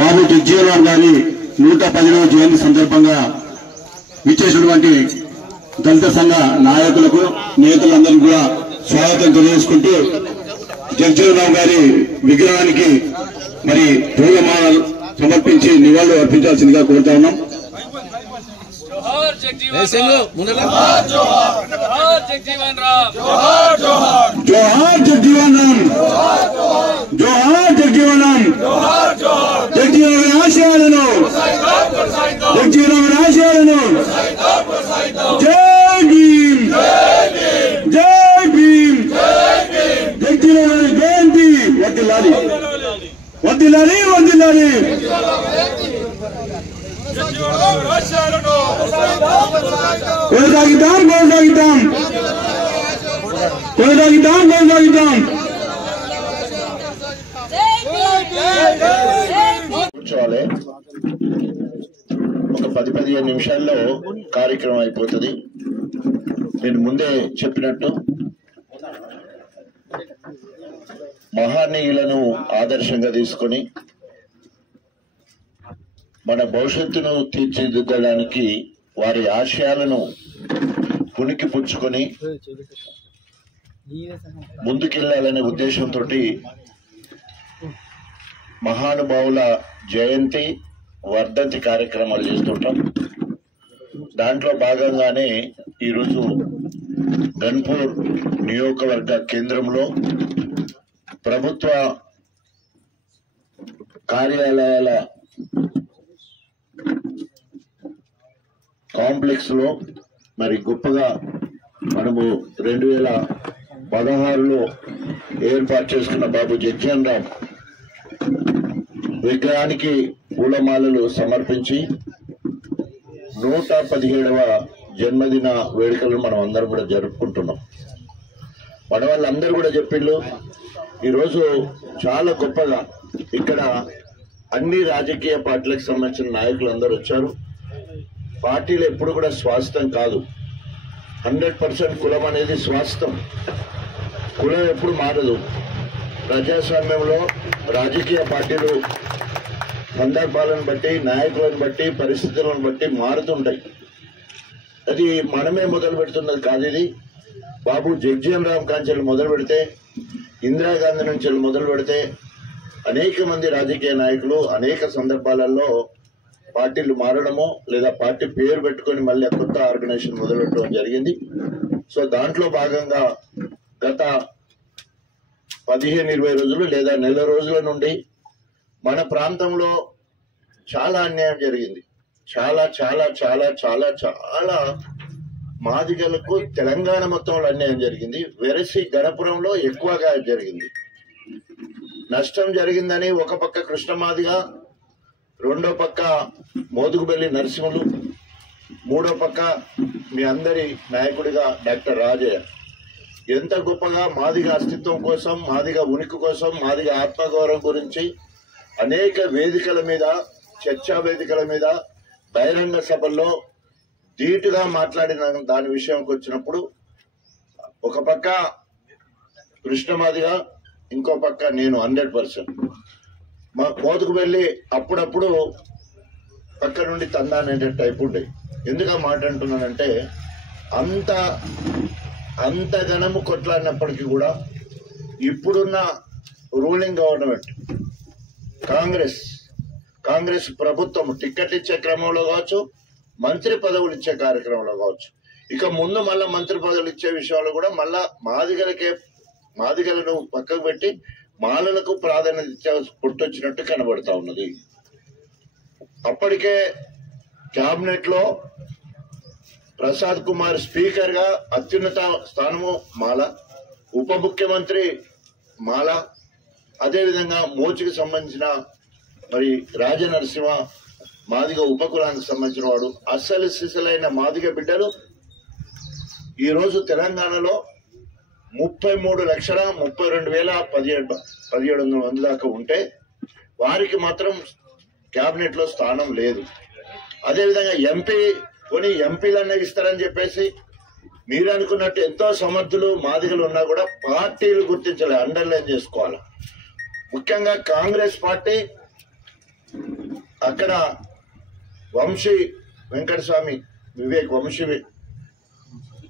బాబు జగ్జీవన్ గారి 110వ జయంతి సందర్భంగా విచ్చేసినటువంటి దళిత సంఘ నాయకులకు నేతలందరికీ కూడా స్వాగతం తెలియజేసుకుంటూ జగ్జీవన్ గారి విగ్రహానికి మరి పూలమాలలు సమర్పించి నివాళులు అర్పించాల్సిందిగా కోరుతా ఉన్నాం. जोहार जगजीवन राम, जोहार जगजीवन राम, जोहार जगजीवन राम, जगजीवन आशयाలను जगजीवन आशयाలను जय भीम, जय भीम, जगजीवन जयंती వర్ధిల్లాలి, వర్ధిల్లాలి, వర్ధిల్లాలి. కొనసాగిద్దాం, కొనసాగిద్దాం, కొనసాగిద్దాం, కొనసాగిద్దాం. కూర్చోవాలి. ఒక 10-15 నిమిషాల్లో కార్యక్రమం అయిపోతుంది. నేను ముందే చెప్పినట్టు మహనీయులను ఆదర్శంగా తీసుకొని మన భవిష్యత్తును తీర్చిదిద్దడానికి వారి ఆశయాలను పునికి పుచ్చుకొని ముందుకెళ్లాలనే ఉద్దేశంతో మహానుభావుల జయంతి వర్ధంతి కార్యక్రమాలు చేస్తుంటాం. దాంట్లో భాగంగానే ఈరోజు గన్పూర్ నియోజకవర్గ కేంద్రంలో ప్రభుత్వ కార్యాలయాల కాంప్లెక్స్ లో మరి గొప్పగా మనము 2016లో ఏర్పాటు చేసుకున్న బాబు జగ్జీవన్ రామ్ విగ్రహానికి పూలమాలలు సమర్పించి 117వ జన్మదిన వేడుకలను మనం అందరం కూడా జరుపుకుంటున్నాం. మన వాళ్ళందరూ కూడా చెప్పిళ్ళు ఈరోజు చాలా గొప్పగా ఇక్కడ అన్ని రాజకీయ పార్టీలకు సంబంధించిన నాయకులు అందరూ వచ్చారు. పార్టీలు ఎప్పుడు కూడా స్వాస్థ్యం కాదు, 100% కులం అనేది స్వాస్థ్యం. కులం ఎప్పుడు మారదు. ప్రజాస్వామ్యంలో రాజకీయ పార్టీలు సందర్భాలను బట్టి, నాయకులను బట్టి, పరిస్థితులను బట్టి మారుతుంటాయి. అది మనమే మొదలు పెడుతున్నది కాదు. ఇది బాబు జగ్జీవన్ రామ్ కాంచెలు మొదలు పెడితే, ఇందిరాగాంధీ నుంచి మొదలు పెడితే అనేక మంది రాజకీయ నాయకులు అనేక సందర్భాలలో పార్టీలు మారడమో లేదా పార్టీ పేరు పెట్టుకొని మళ్ళీ కొత్త ఆర్గనైజేషన్ మొదలు పెట్టడం జరిగింది. సో దాంట్లో భాగంగా గత 15-20 రోజులు లేదా నెల రోజుల నుండి మన ప్రాంతంలో చాలా అన్యాయం జరిగింది. చాలా చాలా చాలా చాలా చాలా మాదిగలకు తెలంగాణ మొత్తంలో అన్యాయం జరిగింది. వెరసి గణపురంలో ఎక్కువగా జరిగింది. నష్టం జరిగిందని ఒక పక్క కృష్ణమాదిగా, రెండో పక్క మోదుగుబెల్లి నరసింహులు, మూడో పక్క మీ అందరి నాయకుడిగా డాక్టర్ రాజయ్య ఎంత గొప్పగా మాదిగ అస్తిత్వం కోసం, మాదిగ ఉనికి కోసం, మాదిగ ఆత్మగౌరవం గురించి అనేక వేదికల మీద, చర్చా వేదికల మీద, బహిరంగ సభల్లో ధీటుగా మాట్లాడిన దాని విషయంకి వచ్చినప్పుడు ఒక పక్క కృష్ణమాదిగా, ఇంకో పక్క నేను 100%. మా కోతుకు వెళ్ళి అప్పుడప్పుడు పక్క నుండి తందానే టైప్ ఉండే. ఎందుకు ఆ మాట అంటున్నానంటే అంత ఘనము కొట్లాడినప్పటికీ కూడా ఇప్పుడున్న రూలింగ్ గవర్నమెంట్ కాంగ్రెస్ ప్రభుత్వం టికెట్ ఇచ్చే క్రమంలో కావచ్చు, మంత్రి పదవులు ఇచ్చే కార్యక్రమంలో కావచ్చు, ఇక ముందు మళ్ళా మంత్రి పదవులు ఇచ్చే విషయంలో కూడా మళ్ళా మాదిగలను పక్కకు పెట్టి మాలలకు ప్రాధాన్యత పుట్టొచ్చినట్టు కనబడతా ఉన్నది. అప్పటికే కేబినెట్ లో ప్రసాద్ కుమార్ స్పీకర్ గా అత్యున్నత స్థానము మాల, ఉప ముఖ్యమంత్రి మాల, అదేవిధంగా మోచికి సంబంధించిన మరి రాజనరసింహ మాదిగ ఉపకులానికి సంబంధించిన వాడు. అస్సలు సిసలైన మాదిగ బిడ్డలు ఈరోజు తెలంగాణలో 33,32,1700 మంది దాకా ఉంటే వారికి మాత్రం కేబినెట్ లో స్థానం లేదు. అదేవిధంగా ఎంపీలన్నీ ఇస్తారని చెప్పేసి మీరు అనుకున్నట్టు ఎంతో సమర్థులు మాదిగలు ఉన్నా కూడా పార్టీలు గుర్తించాలి, అండర్లైన్ చేసుకోవాలి. ముఖ్యంగా కాంగ్రెస్ పార్టీ అక్కడ వంశీ వెంకటస్వామి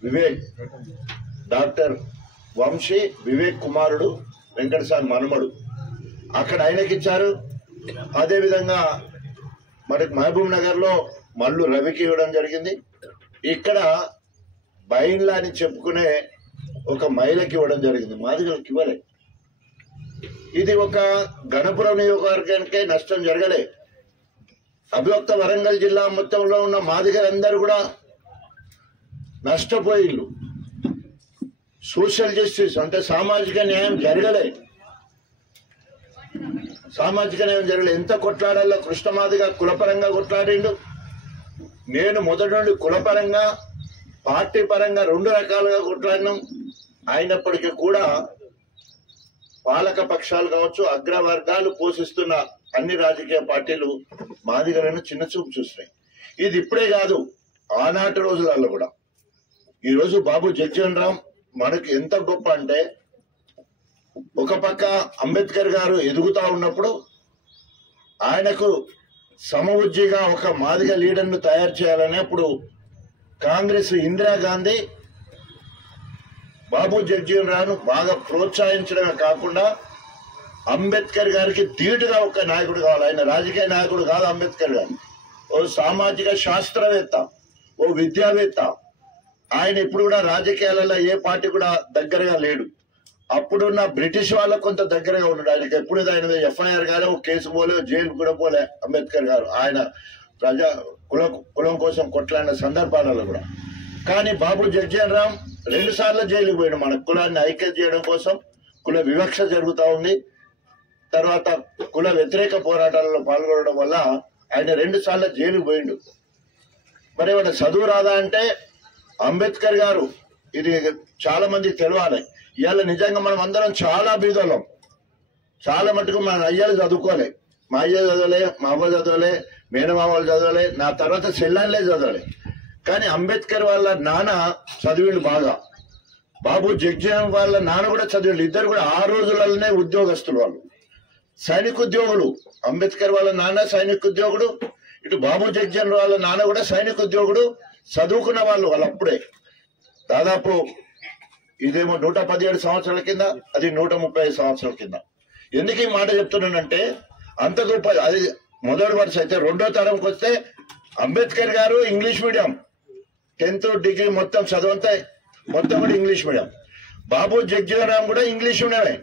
వివేక్ డాక్టర్ వంశీ వివేక్ కుమారుడు వెంకటస్వామి మనమడు అక్కడ ఆయనకి ఇచ్చారు. అదేవిధంగా మనకి మహబూబ్ నగర్ లో మల్లు రవికి ఇవ్వడం జరిగింది. ఇక్కడ బైన్లా అని చెప్పుకునే ఒక మహిళకి ఇవ్వడం జరిగింది, మాదిగలకు ఇవ్వలే. ఇది ఒక గణపురం నియోజకవర్గానికే నష్టం జరగలే. అభివక్త వరంగల్ జిల్లా మొత్తంలో ఉన్న మాదిగలందరూ కూడా నష్టపోయిళ్ళు. సోషల్ జస్టిస్ అంటే సామాజిక న్యాయం జరగలే. ఎంత కొట్లాడాలో కృష్ణమాదిగా కులపరంగా కొట్లాడిండు. నేను మొదటి నుండి కులపరంగా పార్టీ పరంగా 2 రకాలుగా కొట్లాడినాం. అయినప్పటికీ కూడా పాలక పక్షాలు కావచ్చు, అగ్రవర్గాలు పోషిస్తున్న అన్ని రాజకీయ పార్టీలు మాదిగలను చిన్న చూపు చూస్తున్నాయి. ఇది ఇప్పుడే కాదు, ఆనాటి రోజులలో కూడా. ఈరోజు బాబు జగ్జీవన్ రామ్ మనకు ఎంత గొప్ప అంటే, ఒక పక్క అంబేద్కర్ గారు ఎదుగుతా ఉన్నప్పుడు ఆయనకు సమవుజ్జిగా ఒక మాదిగ లీడర్ను తయారు చేయాలని అప్పుడు కాంగ్రెస్ ఇందిరాగాంధీ బాబు జగ్జీవన్ రామ్ను బాగా ప్రోత్సహించడమే కాకుండా అంబేద్కర్ గారికి ధీటుగా ఒక నాయకుడు కావాలి. ఆయన రాజకీయ నాయకుడు కాదు అంబేద్కర్ గారు, ఓ సామాజిక శాస్త్రవేత్త, ఓ విద్యావేత్త. ఆయన ఇప్పుడు కూడా రాజకీయాలలో ఏ పార్టీ కూడా దగ్గరగా లేడు. అప్పుడున్న బ్రిటిష్ వాళ్ళకు కొంత దగ్గరగా ఉన్నాడు. ఆయనకి ఎప్పుడు ఆయన ఎఫ్ఐఆర్ గానే ఒక కేసు పోలే, జైలు కూడా పోలే అంబేద్కర్ గారు. ఆయన కులం కోసం కొట్లాడిన సందర్భాలలో కూడా. కానీ బాబు జగ్జీవన్ రామ్ 2 సార్లు జైలుకు పోయాడు. మన కులాన్ని ఐక్యత చేయడం కోసం. కుల వివక్ష జరుగుతూ ఉంది. తర్వాత కుల వ్యతిరేక పోరాటాలలో పాల్గొనడం వల్ల ఆయన 2 సార్లు జైలుకు పోయిండు. మరి ఏమన్నా చదువు రాదా అంటే అంబేద్కర్ గారు, ఇది చాలా మందికి తెలవాలి. ఇవాళ నిజంగా మనం అందరం చాలా బీదోళ్ళం. చాలా మటుకు మన అయ్యలు చదువుకోలే, మా అయ్య చదవలే, మా అవ్వ చదవలే, మేనమామలు చదవలే, నా తర్వాత చెల్లెళ్ళే చదవలే. కానీ అంబేద్కర్ వాళ్ళ నాన్న చదివిండు బాగా. బాబు జగ్జీవన్ వాళ్ళ నాన్న కూడా చదివిండు. ఇద్దరు కూడా ఆ రోజులలోనే ఉద్యోగస్తులు. వాళ్ళు సైనిక ఉద్యోగులు. అంబేద్కర్ వాళ్ళ నాన్న సైనిక ఉద్యోగుడు, ఇటు బాబు జగ్జీవన్ వాళ్ళ నాన్న కూడా సైనిక ఉద్యోగుడు. చదువుకున్న వాళ్ళు అప్పుడే. దాదాపు ఇదేమో 117 సంవత్సరాల కింద, అది 135 సంవత్సరాల కింద. ఎందుకు ఈ మాట చెప్తున్నానంటే, అంత గొప్ప. అది మొదటి వరుస అయితే, 2వ తరంకి వస్తే అంబేద్కర్ గారు ఇంగ్లీష్ మీడియం, 10th డిగ్రీ మొత్తం చదువంతా మొత్తం కూడా ఇంగ్లీష్ మీడియం. బాబు జగ్జీవన్ రామ్ కూడా ఇంగ్లీష్ మీడియమే.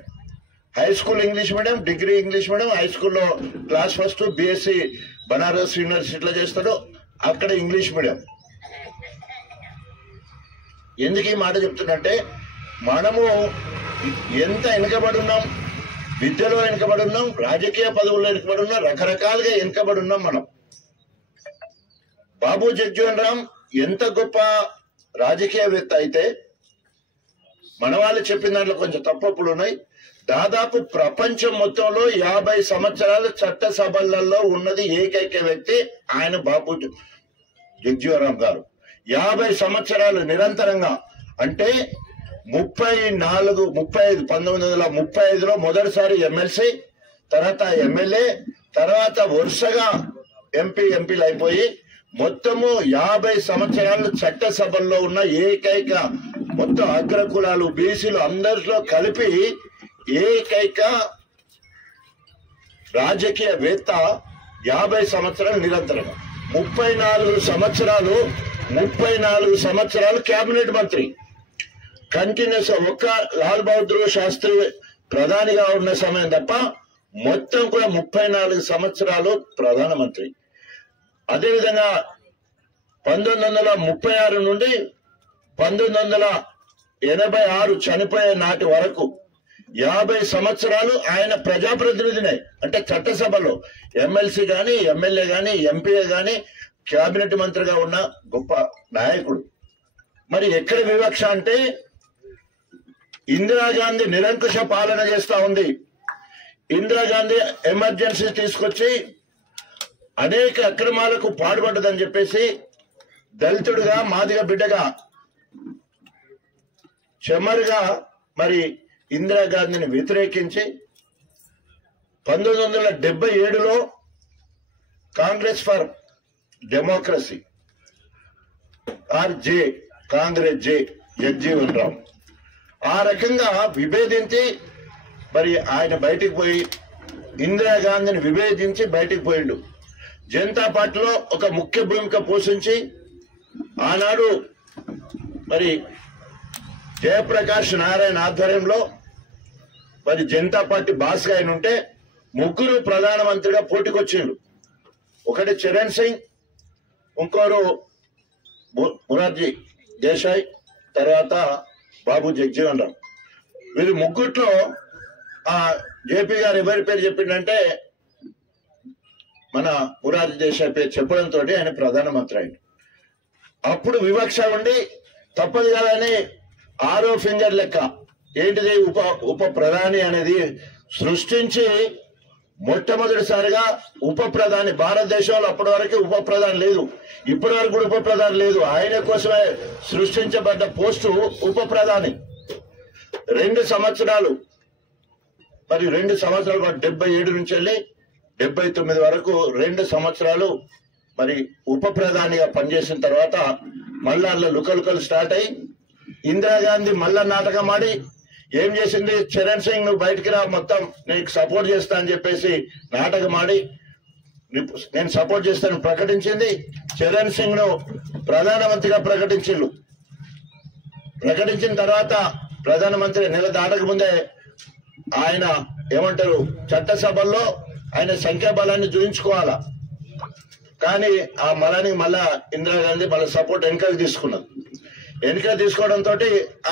High school English medium, degree English medium. High స్కూల్లో క్లాస్ ఫస్ట్, బిఎస్సి బనారస్ యూనివర్సిటీలో చేస్తాడు, అక్కడ ఇంగ్లీష్ మీడియం. ఎందుకు ఈ మాట చెప్తున్నంటే, మనము ఎంత వెనుకబడి ఉన్నాం, విద్యలో వెనుకబడి ఉన్నాం, రాజకీయ పదవుల్లో వెనుకబడి ఉన్నాం, రకరకాలుగా వెనుకబడి ఉన్నాం మనం. బాబు జగ్జీవన్ రామ్ ఎంత గొప్ప రాజకీయవేత్త అయితే, మన వాళ్ళు చెప్పిన దాంట్లో కొంచెం తప్పులు ఉన్నాయి. దాదాపు ప్రపంచం మొత్తంలో 50 సంవత్సరాలు చట్టసభలలో ఉన్నది ఏకైక వ్యక్తి ఆయన బాబు జగ్జీవన్ రామ్ గారు. 50 సంవత్సరాలు నిరంతరంగా. అంటే 1935లో మొదటిసారి ఎమ్మెల్సీ, తర్వాత ఎమ్మెల్యే, తర్వాత వరుసగా ఎంపీలు అయిపోయి మొత్తము 50 సంవత్సరాలు చట్టసభల్లో ఉన్న ఏకైక, మొత్తం అగ్రకులాలు, బీసీలు అందరిలో కలిపి ఏకైక రాజకీయవేత్త. 50 సంవత్సరాలు నిరంతరంగా. 34 సంవత్సరాలు కేబినెట్ మంత్రి కంటిన్యూస్. ఒక్క లాల్ బహదూర్ శాస్త్రి ప్రధానిగా ఉన్న సమయం తప్ప మొత్తం కూడా 34 సంవత్సరాలు ప్రధానమంత్రి. అదేవిధంగా 1936 నుండి 1986 చనిపోయే నాటి వరకు 50 సంవత్సరాలు ఆయన ప్రజాప్రతినిధినే. అంటే చట్టసభలో ఎమ్మెల్సీ గాని, ఎమ్మెల్యే గాని, ఎంపీ గాని, కేబినెట్ మంత్రిగా ఉన్న గొప్ప నాయకుడు. మరి ఎక్కడ వివక్ష అంటే, ఇందిరాగాంధీ నిరంకుశ పాలన చేస్తా ఉంది. ఇందిరాగాంధీ ఎమర్జెన్సీ తీసుకొచ్చి అనేక అక్రమాలకు పాల్పడ్డదని చెప్పేసి దళితుడిగా, మాదిగ బిడ్డగా చెమరుగా మరి ఇందిరాగాంధీని వ్యతిరేకించి 1977లో కాంగ్రెస్ ఫర్ డెమోక్రసీ ఆర్జే కాంగ్రెస్ జే జగజీవన్ రామ్ ఆ రకంగా విభేదించి మరి ఆయన బయటికి పోయి ఇందిరాగాంధీని విభేదించి బయటికి పోయిండు. జనతా పార్టీలో ఒక ముఖ్య భూమిక పోషించి ఆనాడు మరి జయప్రకాష్ నారాయణ ఆధ్వర్యంలో మరి జనతా పార్టీ బాస్గా ఆయన ఉంటే ముగ్గురు ప్రధానమంత్రిగా పోటీకొచ్చిండు. ఒకటి చరణ్ సింగ్, ఇంకోరు మొరార్జీ దేశాయ్, తర్వాత బాబు జగజీవన్ రామ్. వీరు ముగ్గుట్లో జేపీ గారు ఎవరి పేరు చెప్పిండంటే మన మొరార్జీ దేశాయ్ పేరు చెప్పడంతో ఆయన ప్రధానమంత్రి అయింది. అప్పుడు వివక్ష ఉండి తప్పదు కదని 6వ ఫింగర్ లెక్క ఏంటిది ఉప ప్రధాని అనేది సృష్టించి మొట్టమొదటిసారిగా ఉప ప్రధాని భారతదేశంలో అప్పటి వరకు ఉప ప్రధాని లేదు, ఇప్పటి వరకు కూడా ఉప ప్రధాని లేదు. ఆయన కోసమే సృష్టించబడ్డ పోస్టు ఉప ప్రధాని. 2 సంవత్సరాలు మరి 2 సంవత్సరాలు 77 నుంచి వెళ్ళి 79 వరకు 2 సంవత్సరాలు మరి ఉప ప్రధానిగా పనిచేసిన తర్వాత మళ్ళా లుకలుకలు స్టార్ట్ అయ్యి ఇందిరాగాంధీ మళ్ళా నాటకం ఆడి ఏం చేసింది, చరణ్ సింగ్ నువ్వు బయటికి రా, మొత్తం నీకు సపోర్ట్ చేస్తా అని చెప్పేసి నాటకం ఆడి నేను సపోర్ట్ చేస్తానని ప్రకటించింది. చరణ్ సింగ్ ను ప్రధానమంత్రిగా ప్రకటించిన తర్వాత ప్రధానమంత్రి నెల దాటక ముందే ఆయన ఏమంటారు చట్టసభల్లో ఆయన సంఖ్యాబలాన్ని చూపించుకోవాలా. కానీ ఆ బలానికి మళ్ళా ఇందిరాగాంధీ మళ్ళీ సపోర్ట్ వెనుకకు తీసుకున్నది. వెనుక తీసుకోవడంతో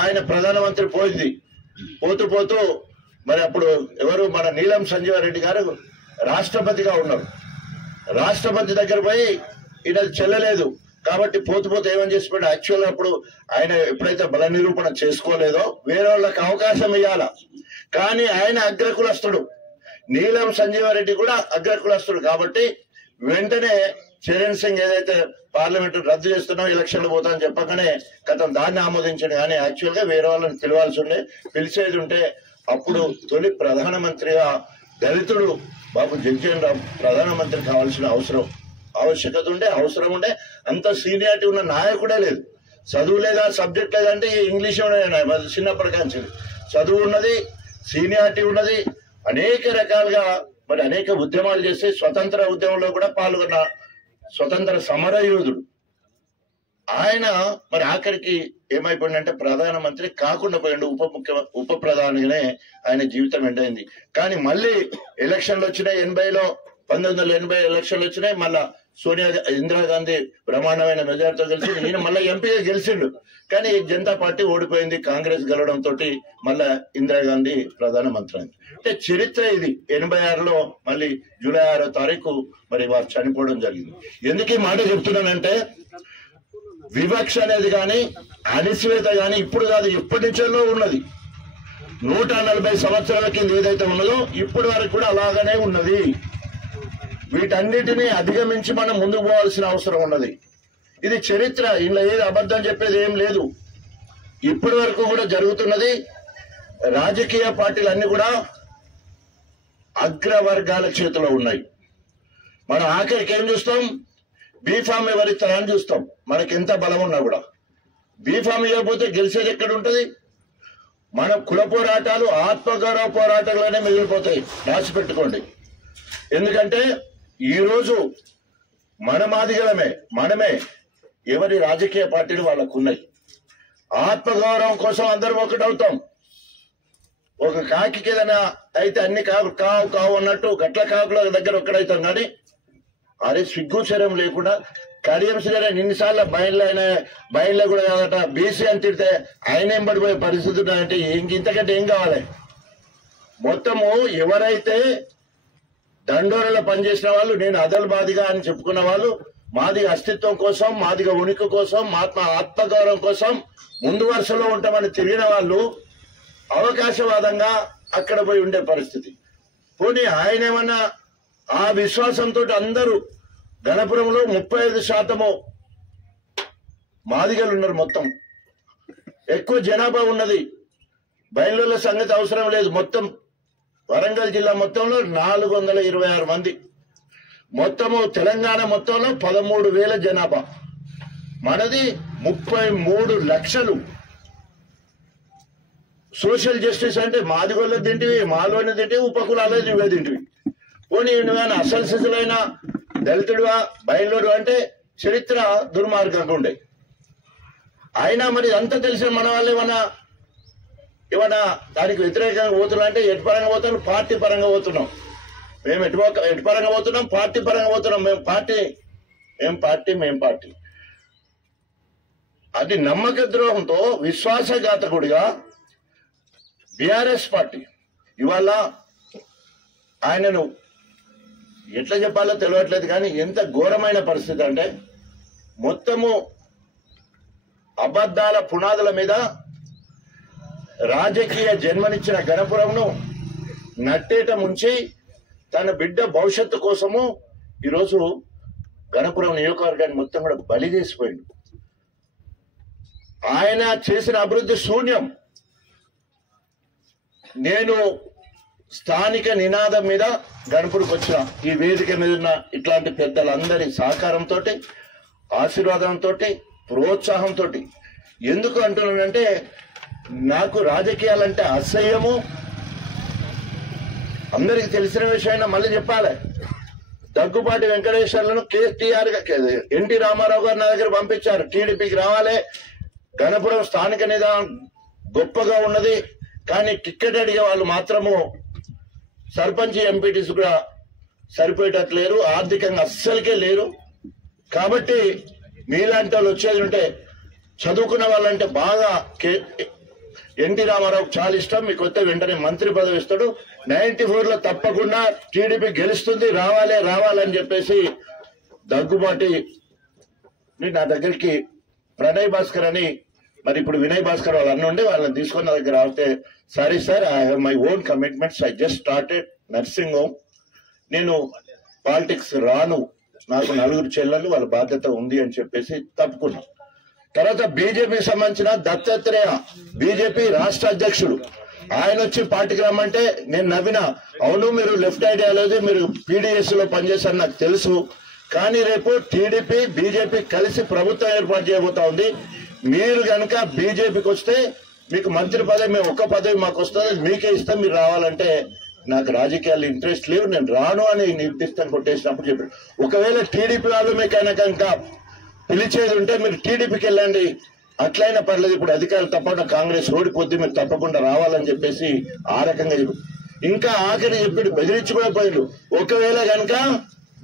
ఆయన ప్రధానమంత్రి పోతూ మరి అప్పుడు ఎవరు మన నీలం సంజీవారెడ్డి గారు రాష్ట్రపతిగా ఉన్నారు. రాష్ట్రపతి దగ్గర పోయి ఈయన చెల్లలేదు కాబట్టి పోతూ ఏమని చేసిపోయాడు, యాక్చువల్గా అప్పుడు ఆయన ఎప్పుడైతే బల నిరూపణ చేసుకోలేదో వేరే వాళ్ళకి అవకాశం ఇవ్వాల. కానీ ఆయన అగ్రకులస్తుడు, నీలం సంజీవారెడ్డి కూడా అగ్రకులస్తుడు కాబట్టి వెంటనే చరణ్ సింగ్ ఏదైతే పార్లమెంట్ రద్దు చేస్తున్నాం ఎలక్షన్లు పోతామని చెప్పకనే దాన్ని ఆమోదించండి. కానీ యాక్చువల్ గా వేరే వాళ్ళని పిలవాల్సి ఉండే, పిలిచేది ఉంటే అప్పుడు తొలి ప్రధానమంత్రిగా దళితుడు బాబు జగజీవన్ రామ్ ప్రధానమంత్రి కావాల్సిన ఆవశ్యకత ఉండే, అవసరం ఉండే. అంత సీనియారిటీ ఉన్న నాయకుడే లేదు. చదువు లేదా, సబ్జెక్ట్ లేదంటే ఇంగ్లీష్ చిన్నప్పటికాంచి చదువు ఉన్నది, సీనియారిటీ ఉన్నది. అనేక రకాలుగా మరి అనేక ఉద్యమాలు చేసి స్వతంత్ర ఉద్యమంలో కూడా పాల్గొన్న స్వతంత్ర సమర యోధుడు ఆయన. మరి ఆఖరికి ఏమైపోయిందంటే ప్రధానమంత్రి కాకుండా పోయిండు, ఉప ప్రధానిగానే ఆయన జీవితం ఎండైంది. కానీ మళ్ళీ ఎలక్షన్లు వచ్చినాయి 80లో, 1980 ఎలక్షన్లు వచ్చినాయి. మళ్ళా ఇందిరాగాంధీ బ్రహ్మాండమైన మెజార్టీతో గెలిచింది. ఈయన మళ్ళీ ఎంపీగా గెలిచిండు. కానీ జనతా పార్టీ ఓడిపోయింది, కాంగ్రెస్ గెలవడంతో మళ్ళా ఇందిరాగాంధీ ప్రధానమంత్రి అయింది. అంటే చరిత్ర ఇది. 86లో మళ్ళీ జూలై 6వ తారీఖు మరి వారు చనిపోవడం జరిగింది. ఎందుకు ఈ మాట చెప్తున్నానంటే వివక్ష అనేది కానీ అణిచివేత కానీ ఇప్పుడు కాదు, ఇప్పటి నుంచో ఉన్నది. 140 సంవత్సరాల కింద ఏదైతే ఉన్నదో ఇప్పటి వరకు కూడా అలాగనే ఉన్నది. వీటన్నిటినీ అధిగమించి మనం ముందుకు పోవాల్సిన అవసరం ఉన్నది. ఇది చరిత్ర, ఇలా ఏది అబద్ధం చెప్పేది ఏం లేదు. ఇప్పటి వరకు కూడా జరుగుతున్నది. రాజకీయ పార్టీలన్నీ కూడా అగ్రవర్గాల చేతిలో ఉన్నాయి. మనం ఆఖరికి ఏం చూస్తాం, బీఫామ్ ఎవరిస్తారని చూస్తాం. మనకి ఎంత బలం ఉన్నా కూడా బీఫామ్ ఇవ్వకపోతే గెలిచేది ఎక్కడ ఉంటుంది? మన కుల పోరాటాలు ఆత్మగౌరవ పోరాటాలుగానే మిగిలిపోతాయి, రాసిపెట్టుకోండి. ఎందుకంటే ఈరోజు మన మాదిగలమే, మనమే, ఎవరి రాజకీయ పార్టీలు వాళ్ళకు ఉన్నాయి. ఆత్మగౌరవం కోసం అందరం ఒకటవుతాం. ఒక కాకి ఏదైనా అయితే అన్ని కావు అన్నట్టు గట్ల కాకుల దగ్గర ఒక్కడవుతాం. కానీ అరే సిగ్గు శరం లేకుండా కడియం శ్రీరామ్ ఇన్నిసార్లు బయల్లో కూడా కాదట బీసీ అని తిడితే ఆయన ఏం పడిపోయే పరిస్థితి ఉన్నాయంటే ఇంతకంటే ఏం కావాలి? మొత్తము ఎవరైతే దండోరలో పనిచేసిన వాళ్ళు, నేను అదల్ మాదిగా అని చెప్పుకున్న వాళ్ళు, మాదిగ అస్తిత్వం కోసం, మాదిగ ఉనికి కోసం, ఆత్మగౌరవం కోసం ముందు వరుసలో ఉంటామని తిరిగిన వాళ్ళు అవకాశవాదంగా అక్కడ పోయి ఉండే పరిస్థితి. పోనీ ఆయన ఏమన్నా ఆ విశ్వాసంతో అందరూ గణపురంలో 35% మాదిగలు ఉన్నారు. మొత్తం ఎక్కువ జనాభా ఉన్నది. బయలుల సంగతి అవసరం లేదు. మొత్తం వరంగల్ జిల్లా మొత్తంలో 426 మంది, మొత్తము తెలంగాణ మొత్తంలో 13,000 జనాభా, మనది 33 లక్షలు. సోషల్ జస్టిస్ అంటే మాదిగొల్ల తింటివి, మాలోని తింటివి, ఉపకులాలో నువ్వే తింటివి. పోనీ నువ్వేనా అసలు సిజులైన దళితుడువా బయలుడు అంటే చరిత్ర దుర్మార్గంగా ఉండే. అయినా మరి అంతా తెలిసిన మన వాళ్ళు ఏమన్నా దానికి వ్యతిరేకంగా పోతున్నా అంటే ఎటు పరంగా పోతున్నాం? పార్టీ పరంగా పోతున్నాం. మేము ఎటు పరంగా పోతున్నాం? పార్టీ పరంగా పోతున్నాం. మేము పార్టీ అది నమ్మక ద్రోహంతో విశ్వాసఘాతకుడిగా బీఆర్ఎస్ పార్టీ ఇవాళ ఆయనను ఎట్లా చెప్పాలో తెలియట్లేదు. కానీ ఎంత ఘోరమైన పరిస్థితి అంటే మొత్తము అబద్ధాల పునాదుల మీద రాజకీయ జన్మనిచ్చిన గణపురంను నట్టేట ముంచి తన బిడ్డ భవిష్యత్తు కోసము ఈరోజు గణపురం నియోజకవర్గాన్ని మొత్తం కూడా బలి చేసిపోయింది. ఆయన చేసిన అభివృద్ధి శూన్యం. నేను స్థానిక నినాదం మీద గణపురికి వచ్చిన ఈ వేదిక మీద ఉన్న ఇట్లాంటి పెద్దలందరి సహకారంతో, ఆశీర్వాదంతో, ప్రోత్సాహంతో. ఎందుకు అంటున్నానంటే నాకు రాజకీయాలంటే అసహ్యము. అందరికి తెలిసిన విషయం మళ్ళీ చెప్పాలి. దగ్గుబాటి వెంకటేశ్వర్లను కేటీఆర్ ఎన్టీ రామారావు గారు నా దగ్గర పంపించారు. టీడీపీకి రావాలి, గణపురం స్థానిక నిదానం గొప్పగా ఉన్నది, కానీ టికెట్ అడిగే వాళ్ళు మాత్రము సర్పంచ్ ఎంపీటీస్ కూడా సరిపోయేటట్లేరు, ఆర్థికంగా అస్సలకే లేరు. కాబట్టి మీలాంటి వాళ్ళు వచ్చేది ఉంటే చదువుకున్న వాళ్ళంటే బాగా ఎన్టీ రామారావు చాలా ఇష్టం. మీకు వస్తే వెంటనే మంత్రి పదవి ఇస్తాడు. 94లో తప్పకుండా టీడీపీ గెలుస్తుంది, రావాలని చెప్పేసి దగ్గుబాటి నా దగ్గరికి ప్రణయ్ భాస్కర్ అని, మరి ఇప్పుడు వినయ్ భాస్కర్ వాళ్ళు అన్న ఉండే వాళ్ళని తీసుకున్న దగ్గర ఆగితే, sorry sir, I have my own commitments, I just started nursing home, నేను పాలిటిక్స్ రాను, నాకు 4 చెల్లెళ్ళు, వాళ్ళ బాధ్యత ఉంది అని చెప్పేసి తప్పుకున్నాం. తర్వాత బీజేపీకి సంబంధించిన దత్తాత్రేయ బీజేపీ రాష్ట్ర అధ్యక్షుడు ఆయన వచ్చి పార్టీకి రమ్మంటే నేను నవ్విన. అవును, మీరు లెఫ్ట్ ఐడియాలజీ, మీరు పీడీఎస్ లో పనిచేశారు నాకు తెలుసు, కానీ రేపు టీడీపీ బీజేపీ కలిసి ప్రభుత్వం ఏర్పాటు చేయబోతా ఉంది. మీరు కనుక బీజేపీకి వస్తే మీకు మంత్రి పదవి, మేము ఒక్క పదవి మాకు వస్తుంది, మీకే ఇస్తాం, మీరు రావాలంటే నాకు రాజకీయాలు ఇంట్రెస్ట్ లేవు, నేను రాను అని నిర్దిష్టం కొట్టేసినప్పుడు చెప్పారు. ఒకవేళ టీడీపీ వాళ్ళు మీకు కనుక పిలిచేది ఉంటే మీరు టీడీపీకి వెళ్ళండి, అట్లయినా పర్లేదు, ఇప్పుడు అధికారులు తప్పకుండా కాంగ్రెస్ ఓడిపోద్ది, మీరు తప్పకుండా రావాలని చెప్పేసి ఆ రకంగా చెప్పారు. ఇంకా ఆఖరి చెప్పి బెదిరించి కూడా పోయిండు, ఒకవేళ కనుక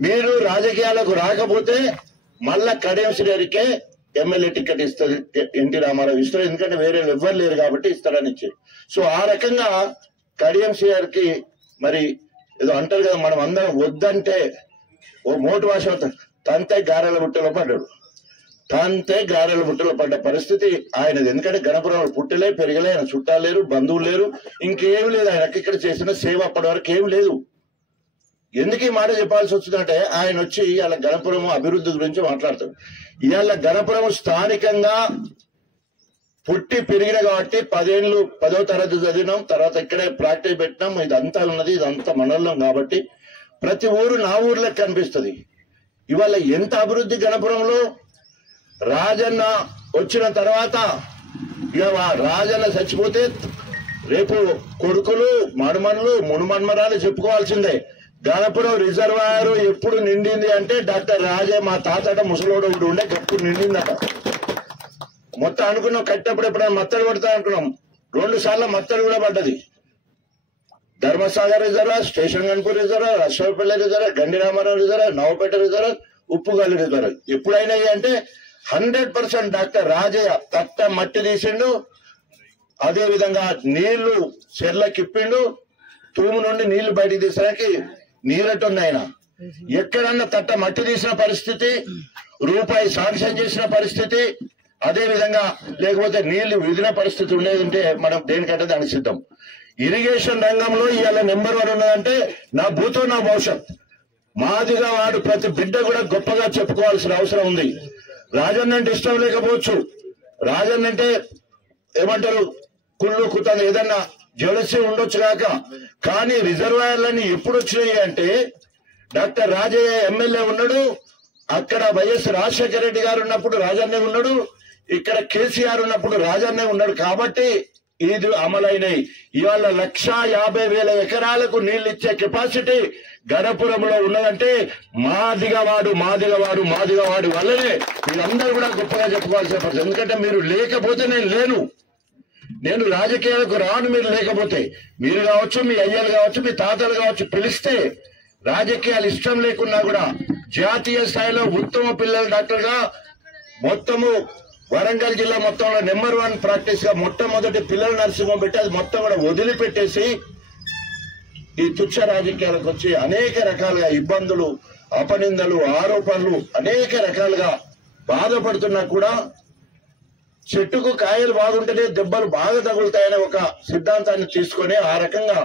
మీరు రాజకీయాలకు రాకపోతే మళ్ళా కడియం శ్రీహరికే ఎమ్మెల్యే టికెట్ ఇస్తుంది, ఎన్టీ రామారావు ఇస్తారు, ఎందుకంటే వేరే ఎవ్వరు లేరు కాబట్టి ఇస్తారని ఇచ్చారు. సో ఆ రకంగా కడియం శ్రీహరికి మరి ఏదో అంటారు కదా, మనం అందరం వద్దంటే ఓ మోటు భాష తంతే గారెల బుట్టలో పడ్డాడు. పడ్డ పరిస్థితి ఆయనది. ఎందుకంటే గణపురంలో పుట్టలే పెరగలే, ఆయన చుట్టాలు లేరు, బంధువులు లేరు, ఇంకేం లేదు. ఆయన ఇక్కడ చేసిన సేవ అప్పటి వరకు ఏం లేదు. ఎందుకు ఈ మాట చెప్పాల్సి వచ్చిందంటే ఆయన వచ్చి ఇవాళ గణపురం అభివృద్ధి గురించి మాట్లాడతాడు. ఇవాళ గణపురం స్థానికంగా పుట్టి పెరిగిన కాబట్టి 10వ తరగతి చదివినాం, తర్వాత ఇక్కడే ప్రాక్టీస్ పెట్టినాం, ఇదంతా ఉన్నది, ఇదంతా మనోళ్ళం కాబట్టి ప్రతి ఊరు నా ఊర్లోకి కనిపిస్తుంది. ఇవాళ ఎంత అభివృద్ధి గణపురంలో. రాజన్న వచ్చిన తర్వాత ఇక రాజన్న చచ్చిపోతే రేపు కొడుకులు, మనుమన్లు, మునుమన్మరాలు చెప్పుకోవాల్సిందే. గణపురం రిజర్వాయర్ ఎప్పుడు నిండింది అంటే డాక్టర్ రాజే మా తాతట ముసలోడు ఒకటి ఉండే ఎప్పుడు నిండిందట. మొత్తం అనుకున్నాం కట్టినప్పుడు ఎప్పుడైనా మత్తడి పడతా అనుకున్నాం, 2 సార్లు మత్తడి కూడా పడ్డది. Dharmasagar reservoir, station Ghanpur reservoir, Ashwapalli reservoir, Gandi Ramarao reservoir, Navapeta reservoir, Uppugalli reservoir. ఎప్పుడైనాయి అంటే 100% డాక్టర్ రాజయ్య తట్ట మట్టి తీసిండు, అదే విధంగా నీళ్లు చెర్లకిప్పిండు, తూము నుండి నీళ్లు బయటికి తీసడానికి నీరటుంది. ఆయన ఎక్కడన్నా తట్ట మట్టి తీసిన పరిస్థితి, రూపాయి శాంక్షన్ చేసిన పరిస్థితి, అదే విధంగా లేకపోతే నీళ్లు విదిన పరిస్థితి ఉండేది ఉంటే మనం దేనికంటే దానికి సిద్ధం. ఇరిగేషన్ రంగంలో ఇవాళ నెంబర్ 1 ఉన్నదంటే నా భూతో నా భవిష్యత్. మాదిగా వాడు ప్రతి బిడ్డ కూడా గొప్పగా చెప్పుకోవాల్సిన అవసరం ఉంది. రాజన్న అంటే ఇష్టం లేకపోవచ్చు, రాజన్న అంటే ఏమంటారు కుళ్ళు కుతంగా ఏదన్నా జలసి ఉండొచ్చు కాక, కానీ రిజర్వాయర్లన్నీ ఎప్పుడు వచ్చినాయి అంటే డాక్టర్ రాజయ్య ఎమ్మెల్యే ఉన్నాడు, అక్కడ వైఎస్ రాజశేఖర రెడ్డి గారు ఉన్నప్పుడు రాజన్నే ఉన్నాడు, ఇక్కడ కేసీఆర్ ఉన్నప్పుడు రాజన్నే ఉన్నాడు. కాబట్టి ఇది అమలైనవి. ఇవాళ 1,50,000 ఎకరాలకు నీళ్లు ఇచ్చే కెపాసిటీ గణపురంలో ఉన్నదంటే మాదిగవాడు వల్లనే మీరందరూ కూడా గొప్పగా చెప్పుకోవాల్సిన పరిస్థితి. ఎందుకంటే మీరు లేకపోతే నేను లేను, నేను రాజకీయాలకు రాను. మీరు లేకపోతే మీరు కావచ్చు, మీ అయ్యలు కావచ్చు, మీ తాతలు కావచ్చు, పిలిస్తే రాజకీయాలు ఇష్టం లేకున్నా కూడా జాతీయ స్థాయిలో ఉత్తమ పిల్లల డాక్టర్ గా మొత్తము వరంగల్ జిల్లా మొత్తంలో నెంబర్ 1 ప్రాక్టీస్ గా మొట్టమొదటి పిల్లల నర్సింగ్ హోమ్ పెట్టి అది మొత్తం కూడా వదిలిపెట్టేసి ఈ తుచ్చ రాజకీయాలకు వచ్చి అనేక రకాలుగా ఇబ్బందులు, అపనిందలు, ఆరోపణలు అనేక రకాలుగా బాధపడుతున్నా కూడా చెట్టుకు కాయలు బాగుంటేనే దెబ్బలు బాగా తగులుతాయనే ఒక సిద్ధాంతాన్ని తీసుకొని ఆ రకంగా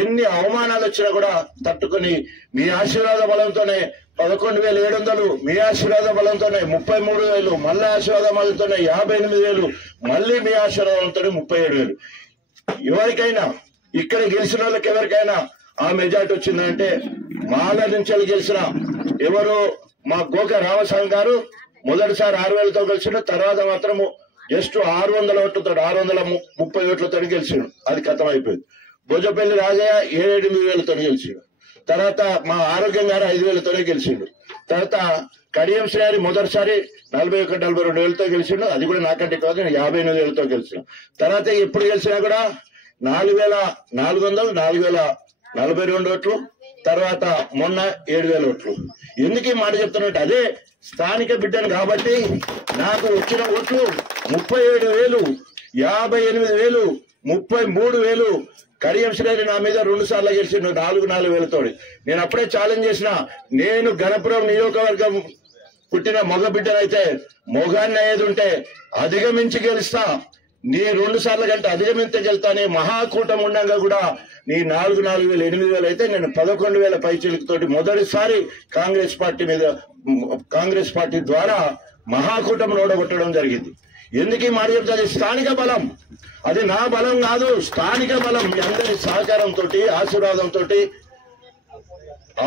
ఎన్ని అవమానాలు వచ్చినా కూడా తట్టుకొని మీ ఆశీర్వాద బలంతోనే 11,700, మీ ఆశీర్వాద బలంతోనే 33,000, మళ్ళీ ఆశీర్వాద బలంతోనే 58,000, మళ్ళీ మీ ఆశీర్వాదంతో 37,000. ఎవరికైనా ఇక్కడ గెలిచిన వాళ్ళకి ఎవరికైనా ఆ మెజార్టీ వచ్చిందంటే మాల నుంచి గెలిచిన ఎవరు మా గోక రామస్వామి గారు మొదటిసారి 6,000తో గెలిచిండు, తర్వాత మాత్రము జస్ట్ 600 ఓట్లతో 630 ఓట్లతో గెలిచిండు. అది ఖతం అయిపోయింది. భోజపల్లి రాజయ్య 7,000-8,000తో గెలిచిండు. తర్వాత మా ఆరోగ్యం గారు 5,000తో గెలిచిండు. తర్వాత కడియం శ్రీ మొదటిసారి 41-42,000తో గెలిచిండు. అది కూడా నాకంటే కాదు, 58,000తో గెలిచిండు. తర్వాత ఎప్పుడు గెలిచినా కూడా 4,400, 4,042 ఓట్లు. తర్వాత మొన్న 7,000 ఓట్లు. ఎందుకు ఈ మాట చెప్తున్నట్టు, అదే స్థానిక బిడ్డను కాబట్టి నాకు వచ్చిన ఓట్లు 37,000, 58,000, 33,000. కడియం శ్రేణి నా మీద 2 సార్లు గెలిచిండు 4,000 తోడి. నేను అప్పుడే ఛాలెంజ్ చేసిన, నేను గణపురం నియోజకవర్గం పుట్టిన మగ బిడ్డనైతే మొగాన్ని అయ్యేది ఉంటే అధిగమించి గెలుస్తా, నీ 2 సార్ల కంటే అధిగమించి గెలుతానే మహాకూటం ఉండగా కూడా నీ 4,000, 8,000 అయితే నేను 11,000 పైచిలుకుతోటి మొదటిసారి కాంగ్రెస్ పార్టీ ద్వారా మహాకూటం ఓడగొట్టడం జరిగింది. ఎందుకు ఈ మాట చెప్తుంది? స్థానిక బలం, అది నా బలం కాదు, స్థానిక బలం. మీ అందరి సహకారంతో, ఆశీర్వాదంతో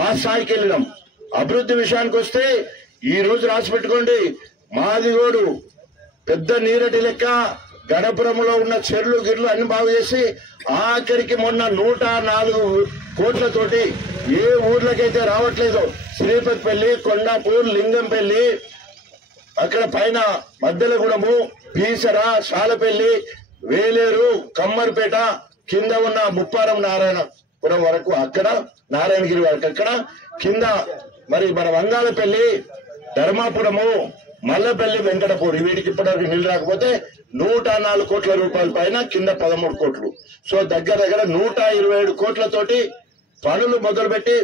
ఆ స్థాయికి వెళ్ళినాం. అభివృద్ధి విషయానికి వస్తే ఈ రోజు రాసి పెట్టుకోండి, మాదిగోడు పెద్ద నీరటి లెక్క గణపురంలో ఉన్న చెర్లు గిర్లు అన్ని బాగు చేసి ఆఖరికి మొన్న 104 కోట్లతోటి ఏ ఊర్లకైతే రావట్లేదో శ్రీపతిపల్లి, కొండాపూర్, లింగంపల్లి, అక్కడ పైన మద్దెలగూడెము, పీసర, సాలపల్లి, వేలేరు, కమ్మర్పేట, కింద ఉన్న ముప్పారం నారాయణపురం వరకు అక్కడ, నారాయణగిరి వరకు అక్కడ, కింద మరి మన వంగాలపల్లి, ధర్మాపురము, మల్లపల్లి, వెంకటపూర్, వీటికి ఇప్పటివరకు నీళ్లు రాకపోతే 104 కోట్ల రూపాయల పైన, కింద 13 కోట్లు. సో దగ్గర 127 కోట్లతోటి పనులు మొదలుపెట్టి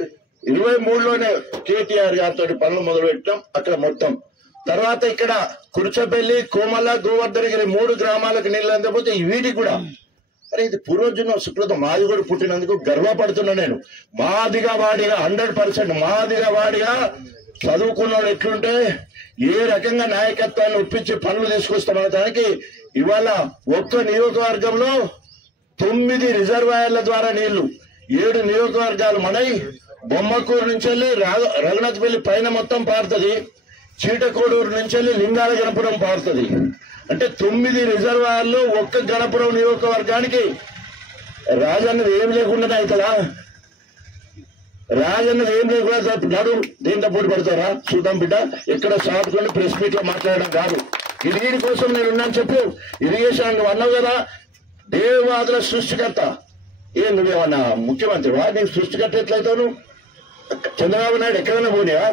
23లోనే కేటీఆర్ గారితో పనులు మొదలు పెట్టడం అక్కడ మొత్తం. తర్వాత ఇక్కడ కుర్చపల్లి, కోమల, గోవర్ధనగిరి 3 గ్రామాలకు నీళ్లు అందకపోతే వీటికి కూడా అరే ఇది పూర్వజన్మ సుకృతం. మాది కూడా పుట్టినందుకు గర్వపడుతున్నా నేను. మాదిగా వాడిగా 100% మాదిగా వాడిగా చదువుకున్నాడు ఎట్లుంటే ఏ రకంగా నాయకత్వాన్ని ఒప్పించి పనులు తీసుకొస్తామన్న దానికి ఇవాళ ఒక్క నియోజకవర్గంలో 9 రిజర్వాయర్ల ద్వారా నీళ్లు 7 నియోజకవర్గాలు మనై బొమ్మకూరు నుంచి వెళ్ళి రఘునాథపల్లి పైన మొత్తం పారుతుంది, చీటకోడూరు నుంచి వెళ్ళి లింగాల గణపురం పారుతుంది. అంటే 9 రిజర్వాయర్లు ఒక్క గణపురం నియోజకవర్గానికి. రాజన్నది ఏం లేకుండా అవుతుందా? రాజన్నది ఏం లేకుండా నడు దీంట్లో పోటీ పడతారా? చూద్దాం బిడ్డ, ఎక్కడ సాటుకొని ప్రెస్ మీట్ లో మాట్లాడడం కాదు. ఇది కోసం నేను ఉన్నాను చెప్పు. ఇరిగేషన్ నువ్వు అన్నావు కదా, దేవాదుల సృష్టికర్త. ఏం నువ్వేమన్నా ముఖ్యమంత్రివా? నీకు సృష్టికర్త ఎట్లయితావు నువ్వు? చంద్రబాబు నాయుడు ఎక్కడైనా పోనీయా?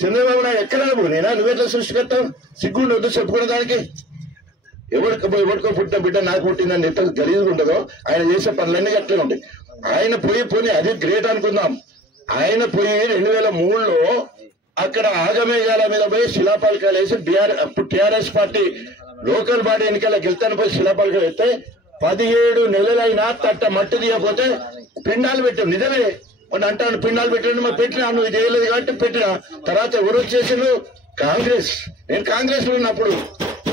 చంద్రబాబు నాయుడు ఎక్కడైనా పోనీనా? నువ్వెట్లా సృష్టికర్త? సిగ్గుండి వద్దు చెప్పుకునే దానికి. ఎవరికో పుట్టిన బిడ్డ నాకు పుట్టిందని ఎంత గలీజుగా ఉంటుందో ఆయన చేసే పనులన్నీ అట్లే ఉంటాయి. ఆయన పోయి అది గ్రేట్ అనుకుందాం. ఆయన పోయి 2003లో అక్కడ ఆగమేఘాల మీద పోయి శిలాపాలకాలు వేసి అప్పుడు టీఆర్ఎస్ పార్టీ లోకల్ బాడీ ఎన్నికలకు వెళ్తాను పోయి శిలాపాలకాలు వేస్తే 17 నెలలైనా తట్ట మట్టి తీయకపోతే పిండాలు పెట్టాం. నిజమే అని అంటాను, పిండాలు పెట్టండి మరి పెట్టినా, నువ్వు ఇది చేయలేదు కాబట్టి పెట్టినా. తర్వాత ఎవరు వచ్చేసారు? కాంగ్రెస్. నేను కాంగ్రెస్ లో ఉన్నప్పుడు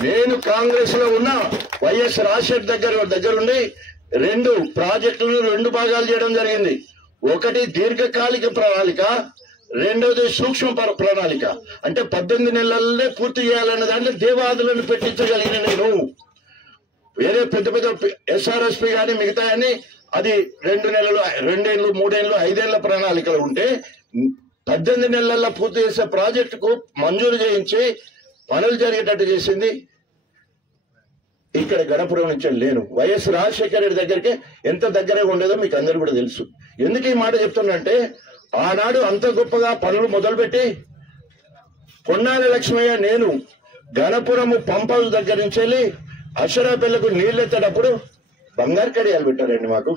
నేను కాంగ్రెస్ లో ఉన్న వైఎస్ రాజశేఖర్ దగ్గరుండి 2 ప్రాజెక్టులను 2 భాగాలు చేయడం జరిగింది. ఒకటి దీర్ఘకాలిక ప్రణాళిక, రెండవది సూక్ష్మ ప్రణాళిక. అంటే 18 నెలలనే పూర్తి చేయాలన్న దాంట్లో దేవాదులను పెట్టించగలిగిన నేను. వేరే పెద్ద పెద్ద SRSP కానీ మిగతా అని అది 2 నెలలు, 2 ఏళ్ళు, 3 ఏళ్ళు, 5 ఏళ్ల ప్రణాళికలు ఉంటే 18 నెలల్లో పూర్తి చేసే ప్రాజెక్టుకు మంజూరు చేయించి పనులు జరిగేటట్టు చేసింది ఇక్కడ గణపురం నుంచి లేను. వైఎస్ రాజశేఖర రెడ్డి దగ్గరికి ఎంత దగ్గరగా ఉండేదో మీకు అందరూ కూడా తెలుసు. ఎందుకు ఈ మాట చెప్తున్నంటే, ఆనాడు అంత గొప్పగా పనులు మొదలుపెట్టి పొన్నాల లక్ష్మయ్య నేను గణపురము పంప్ హౌస్ దగ్గర నుంచి వెళ్ళి అక్షరాపల్లకు నీళ్లు ఎత్తేటప్పుడు బంగారు కడియాలు పెట్టారండి మాకు.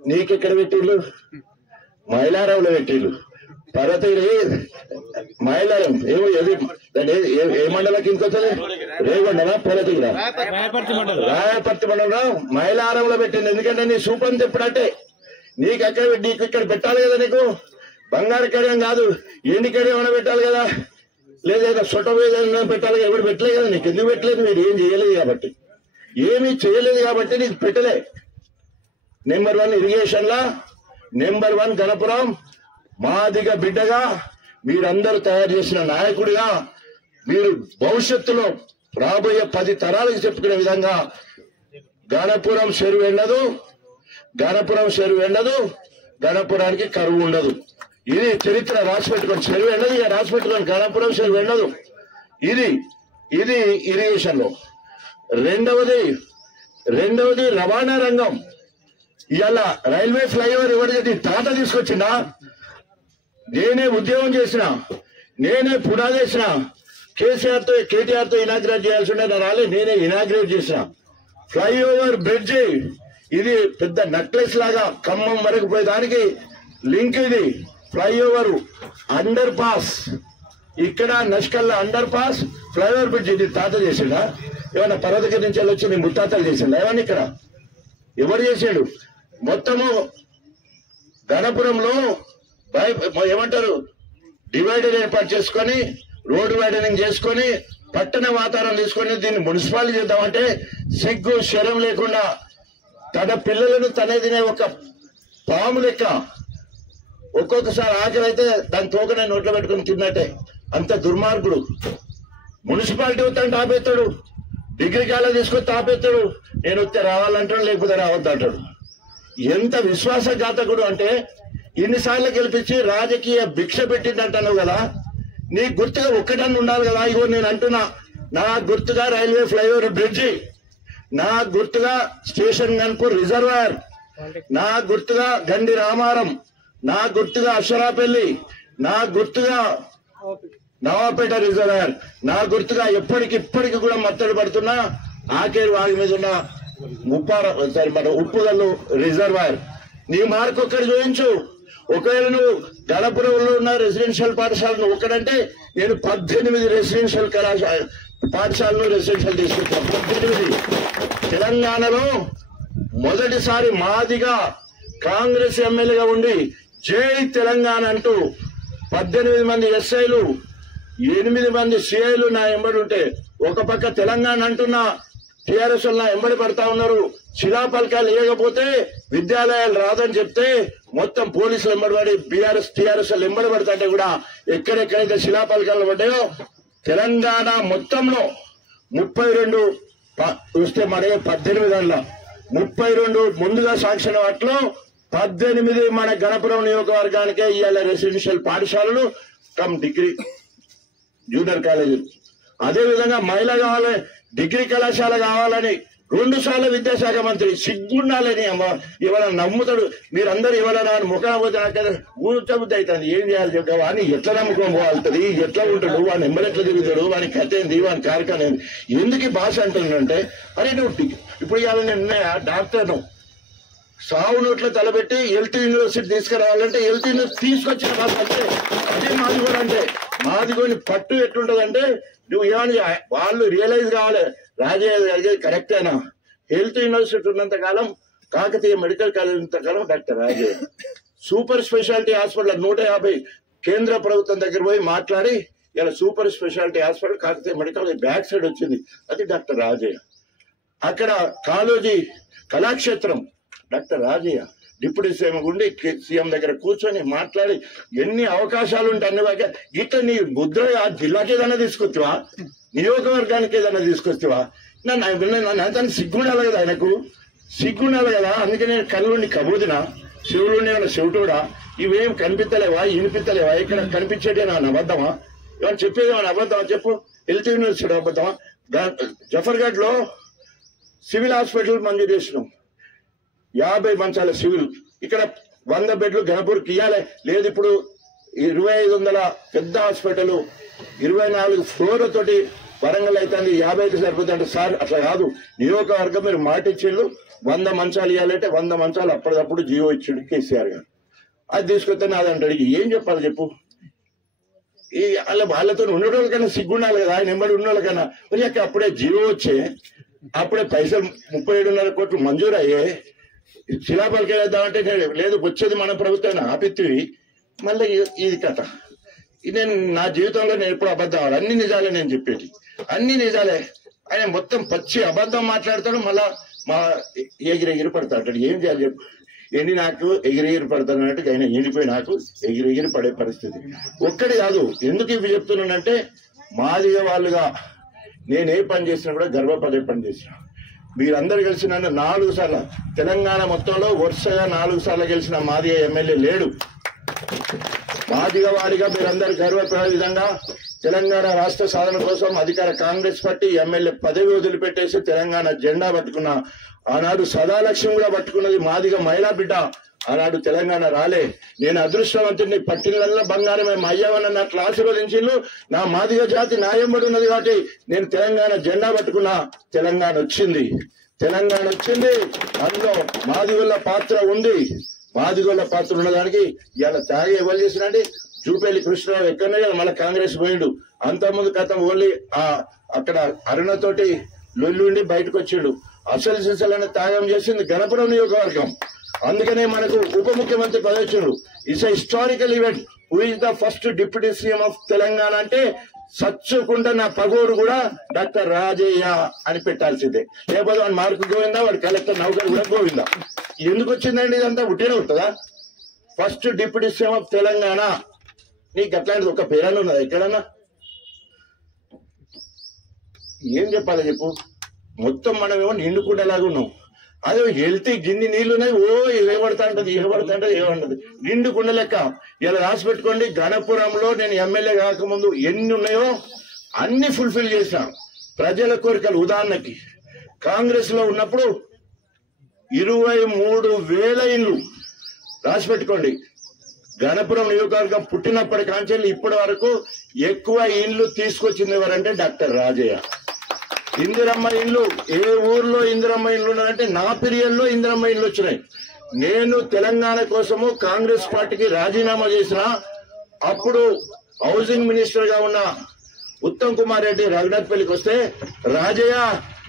నీకెక్కడ పెట్టిళ్ళు? మైలారంలో పెట్టిళ్ళు. పర్వతగిరి మైలారం ఏమో ఏ మండలం కిందకొస్తుంది? రేగొండనా పర్వతగిరా? రాయపర్తి మండలం మైలారంలో పెట్టింది. ఎందుకంటే నీ సూపర్ ఎప్పుడంటే నీకు ఇక్కడ పెట్టాలి కదా. నీకు బంగారు కడియం కాదు, ఎండి కడియం ఏమైనా పెట్టాలి కదా, లేదా సొట్ట పెట్టాలి కదా. ఎవరు పెట్టలేదు కదా. నీకు ఎందుకు పెట్టలేదు? మీరు ఏం చేయలేదు కాబట్టి, ఏమీ చేయలేదు కాబట్టి నీకు పెట్టలే. నెంబర్ 1 ఇరిగేషన్ లా, నెంబర్ 1 గణపురం మాదిగ బిడ్డగా మీరందరూ తయారు చేసిన నాయకుడిగా మీరు భవిష్యత్తులో రాబోయే 10 తరాలకు చెప్పుకునే విధంగా గణపురం చెరువు ఎండదు, గణపురం చెరువు ఎండదు, గణపురానికి కరువు ఉండదు. ఇది చరిత్ర రాసిపెట్టుకోండి. చెరువు ఎండదు ఇక రాసిపెట్టుకోండి. గణపురం చెరువు ఎండదు. ఇది ఇరిగేషన్ లో. రెండవది రవాణా రంగం. ఇవాళ రైల్వే ఫ్లైఓవర్ ఎవరిది? తాత తీసుకొచ్చిందా? నేనే ఉద్యోగం చేసిన, నేనే పునాది వేసిన. కేటీఆర్ తో ఇనాగ్రేట్ చేయాల్సి ఉండే రాలే, నేనే ఇనాగ్రేట్ చేసిన. ఫ్లైఓవర్ బ్రిడ్జ్ ఇది పెద్ద నెక్లెస్ లాగా ఖమ్మం వరకు పోయేదానికి లింక్. ఇది ఫ్లైఓవర్, అండర్ పాస్, ఇక్కడ నష్కల్లా అండర్ పాస్, ఫ్లైఓవర్ బ్రిడ్జ్. ఇది తాత చేసిండా? ఏమన్నా పర్వతగిరి నుంచి వచ్చి నీ ముత్తాతలు చేసిండా? ఏమన్నా ఇక్కడ ఎవరు చేసాడు? మొత్తము గణపురంలో ఏమంటారు డివైడర్ ఏర్పాటు చేసుకొని, రోడ్డు వైడనింగ్ చేసుకొని, పట్టణ వాతావరణం తీసుకొని దీన్ని మున్సిపాలిటీ చేద్దామంటే సిగ్గు శరం లేకుండా తన పిల్లలను తనే తినే ఒక పాము లెక్క. ఒక్కొక్కసారి ఆకలి అయితే దాని తోకనే నోట్లో పెట్టుకుని తిన్నట్టే. అంత దుర్మార్గుడు. మున్సిపాలిటీ వద్దంటే ఆపేస్తాడు, డిగ్రీ కాలేజ్ తీసుకొచ్చి ఆపేస్తాడు. నేను వస్తే రావాలంటాడు, లేకపోతే రావద్దంటాడు. ఎంత విశ్వాసఘాతకుడు అంటే, ఇన్నిసార్లు గెలిపించి రాజకీయ భిక్ష పెట్టిందంటాను కదా. నీ గుర్తుగా ఒక్కటన్నా ఉండాలి కదా. ఇగో నేను అంటున్నా, నా గుర్తుగా రైల్వే ఫ్లైఓవర్ బ్రిడ్జి, నా గుర్తుగా స్టేషన్ గన్పూర్ రిజర్వాయర్, నా గుర్తుగా గండి రామారం, నా గుర్తుగా అక్షరాపల్లి, నా గుర్తుగా నవాపేట రిజర్వాయర్, నా గుర్తుగా ఇప్పటికి కూడా మత్తడి పడుతున్నా ఆకేరు వాగి మీద ఉన్న మన ఉప్పుగల్లు రిజర్వాయర్. నీ మార్కు ఒక్కడి చూపించు. ఒకవేళ నువ్వు గణపురంలో ఉన్న రెసిడెన్షియల్ పాఠశాలను ఒక్కడంటే నేను 18 రెసిడెన్షియల్ పాఠశాలను రెసిడెన్షియల్ తీసుకొచ్చాను. 18. తెలంగాణలో మొదటిసారి మాదిగా కాంగ్రెస్ ఎమ్మెల్యేగా ఉండి జై తెలంగాణ అంటూ 18 మంది ఎస్ఐలు, 8 మంది సిఐలు నా ఎంబడి ఉంటే, ఒక పక్క తెలంగాణ అంటున్న టీఆర్ఎస్ నా ఎంబడి పడతా ఉన్నారు. శిలాపలకాలు లేకపోతే విద్యాలయాలు రాదని చెప్తే మొత్తం పోలీసులు ఎంబడి టీఆర్ఎస్ ఎంబడి పడతాంటే కూడా ఎక్కడెక్కడైతే శిలాపలకాలు పడ్డాయో తెలంగాణ మొత్తంలో 32 చూస్తే మన 18 అలా 32 ముందుగా సాంక్షన్ వాటిలో 18 మన గణపురం నియోజకవర్గానికే ఇవాళ రెసిడెన్షియల్ పాఠశాలలు కమ్ డిగ్రీ జూనియర్ కాలేజీలు. అదేవిధంగా మహిళ కావాలి, డిగ్రీ కళాశాల కావాలని 2 సార్లు విద్యాశాఖ మంత్రి. సిగ్గుండాలని ఇవాళ నమ్ముతాడు. మీరందరూ ఇవాళ ముఖం పోతే ఊచబుద్ధి అవుతుంది. ఏం చేయాలి చెప్పా? వాడిని ఎట్లా నమ్మకం పోవాల్తుంది, ఎట్లా ఉంటాడు, వాడిని ఎంబడెట్లా తిరుగుతాడు, వాని కథ ఏంది, వాని కార్యక్రమం ఏంది, ఎందుకు భాష అంటుందంటే, అరే నువ్వు ఇప్పుడు ఇవాళ నేను డాక్టర్ను సావు నోట్లో తలబెట్టి హెల్త్ యూనివర్సిటీ తీసుకురావాలంటే హెల్త్ యూనివర్సిటీ తీసుకొచ్చిన భాష అంటే అదే మాదిగోడు. అంటే మాదిగోని పట్టు ఎట్లుంటదంటే, నువ్వు ఏమని వాళ్ళు రియలైజ్ కావాలి, రాజే కరెక్టేనా. హెల్త్ యూనివర్సిటీ ఉన్నంత కాలం, కాకతీయ మెడికల్ కాలేజ్ ఉన్నంత కాలం డాక్టర్ రాజే. సూపర్ స్పెషాలిటీ హాస్పిటల్ 150 కేంద్ర ప్రభుత్వం దగ్గర పోయి మాట్లాడి ఇలా super speciality hospital Kakatiya medical back side వచ్చింది, అది డాక్టర్ రాజయ్య. అక్కడ Kaloji Kalakshetram doctor Rajaiah deputy CM ఉండి సీఎం దగ్గర కూర్చొని మాట్లాడి ఎన్ని అవకాశాలు ఉంటాయి అన్ని వాకి ఇట్లా నీ ముద్ర జిల్లాకి ఏదైనా తీసుకొచ్చావా, నియోజకవర్గానికి ఏదైనా తీసుకొచ్చావా? నన్ను సిగ్గుండాలి కదా, ఆయనకు సిగ్గుండాలి కదా. అందుకే నేను కళ్ళుండి కబూదినా, శివులుండి ఏమైనా శివుడా, ఇవేం కనిపించలేవా, వినిపించలేవా? ఇక్కడ కనిపించేటి ఏమైనా అబద్ధమా? ఏమైనా చెప్పేది ఏమైనా అబద్ధమా చెప్పు? హెల్త్ యూనివర్సిటీ అబద్ధమా? జఫర్గఢ్ లో సివిల్ హాస్పిటల్ మంజూరు చేసినాం, 50 మంచాల సివిల్. ఇక్కడ 100 బెడ్లు గణపూర్కి ఇవ్వాలి, లేదు ఇప్పుడు 2500 పెద్ద హాస్పిటల్ 24 ఫ్లోర్ల తోటి వరంగల్ అయితే 50 సరిపోతుంది అంటే, సార్ అట్లా కాదు, నియోజకవర్గం మీరు మాట ఇచ్చిండు 100 మంచాలు ఇవ్వాలంటే 100 మంచాలు అప్పటికప్పుడు జియో ఇచ్చిండు కేసీఆర్ గారు. అది తీసుకొస్తే నాది అంటాడు. ఏం చెప్పాలి చెప్పు? ఈ వాళ్ళతో ఉండడం కన్నా సిగ్గుండాలి కదా, ఆయన ఎంబడి ఉన్న వాళ్ళకన్నా. మరి అక్కడ అప్పుడే జియో వచ్చే, అప్పుడే పైసలు 37.5 కోట్లు మంజూరు అయ్యే, శిలాపలకి వేద్దామంటే లేదు వచ్చేది మన ప్రభుత్వాన్ని ఆపిత్తివి. మళ్ళీ ఇది కథ. ఇది నేను నా జీవితంలో నేను ఎప్పుడు అబద్ధం అవ్వాలి, అన్ని నిజాలే నేను చెప్పేది, అన్ని నిజాలే. ఆయన మొత్తం పచ్చి అబద్ధం మాట్లాడతాడు, మళ్ళా మా ఎగిరెగిరి పడతాడు. ఏం చేయాలి చెప్పు? ఎండి నాకు ఎగిరెగిరి పడతాను అన్నట్టు ఆయన ఎండిపోయి నాకు ఎగిరెగిరి పడే పరిస్థితి. ఒక్కటి కాదు, ఎందుకు ఇవి చెప్తున్నానంటే, మాదిగా వాళ్ళుగా నేను ఏ పని చేసినా కూడా గర్వపడే పని చేసిన. మీరందరూ కలిసి నన్ను 4 సార్లు తెలంగాణ మొత్తంలో వరుసగా 4 సార్లు గెలిచిన మాదిగా ఎమ్మెల్యే లేడు. మాదిగా వారిగా మీరందరూ గర్వపడే విధంగా తెలంగాణ రాష్ట్ర సాధన కోసం అధికార కాంగ్రెస్ పార్టీ ఎమ్మెల్యే పదవి వదిలిపెట్టేసి తెలంగాణ జెండా పట్టుకున్న, ఆనాడు సదాలక్ష్యం కూడా పట్టుకున్నది మాదిగా మహిళా బిడ్డ. ఆనాడు తెలంగాణ రాలే. నేను అదృష్టవంతుడిని, పట్టినల్లో బంగారమే మయ్యవన్నట్లు ఆశీర్వదించిండు. నా మాదిగ జాతి న్యాయంబడి ఉన్నది కాబట్టి నేను తెలంగాణ జెండా పట్టుకున్నా. తెలంగాణ వచ్చింది, తెలంగాణ వచ్చింది. అందులో మాదిగొల్ల పాత్ర ఉంది. మాదిగొల్ల పాత్ర ఉన్నదానికి ఇవాళ త్యాగం ఎవరు చేసినండి? జూపల్లి కృష్ణరావు ఎక్కడనే మళ్ళీ కాంగ్రెస్ పోయిండు. అంతకుముందు కథం ఓన్లీ అక్కడ అరుణతోటి లొల్లుండి బయటకు వచ్చిండు. అసలు సిసలనే త్యాగం చేసింది గణపురం నియోజకవర్గం. అందుకనే మనకు ఉప ముఖ్యమంత్రి పదవి వచ్చిండు. It's historical event. Who is the first deputy CM of Telangana అంటే సచ్చుకుండా నా పగోడు కూడా డాక్టర్ రాజయ్య అని పెట్టాల్సిందే. లేకపోతే వాడు మార్కు గోవిందా, వాడు కలెక్టర్ నౌకర్ కూడా గోవిందా. ఎందుకు వచ్చిందండి ఇదంతా? ఉట్టినే ఉంటుందా? First deputy CM of Telangana. నీకు అట్లాంటిది ఒక పేరన్నా ఉన్నదా ఎక్కడన్నా? ఏం చెప్పాలి చెప్పు? మొత్తం మనమేమో నిండుకుండేలాగా ఉన్నాం. అదే హెల్తీ గిన్ని నీళ్లున్నాయి, ఓ ఏపడతా ఉంటది, ఏమంటది నిండుకుండ లెక్క. ఇలా రాసి పెట్టుకోండి, గణపురంలో నేను ఎమ్మెల్యే కాకముందు ఎన్ని ఉన్నాయో అన్ని ఫుల్ఫిల్ చేసిన ప్రజల కోరికలు. ఉదాహరణకి కాంగ్రెస్ లో ఉన్నప్పుడు 23,000 ఇండ్లు రాసి పెట్టుకోండి. గణపురం నియోజకవర్గం పుట్టినప్పటి కాంచెల్లి ఇప్పటి వరకు ఎక్కువ ఇండ్లు తీసుకొచ్చింది ఎవరంటే డాక్టర్ రాజయ్య. ఇందిరమ్మ ఇండ్లు, ఏ ఊర్లో ఇందిరమ్మ ఇండ్లు ఉన్నదంటే నా పీరియడ్ లో ఇందిరమ్మ ఇండ్లు వచ్చినాయి. నేను తెలంగాణ కోసము కాంగ్రెస్ పార్టీకి రాజీనామా చేసిన అప్పుడు హౌసింగ్ మినిస్టర్ గా ఉన్న ఉత్తమ్ కుమార్ రెడ్డి రఘునాథ్పల్లికి వస్తే, రాజయ్య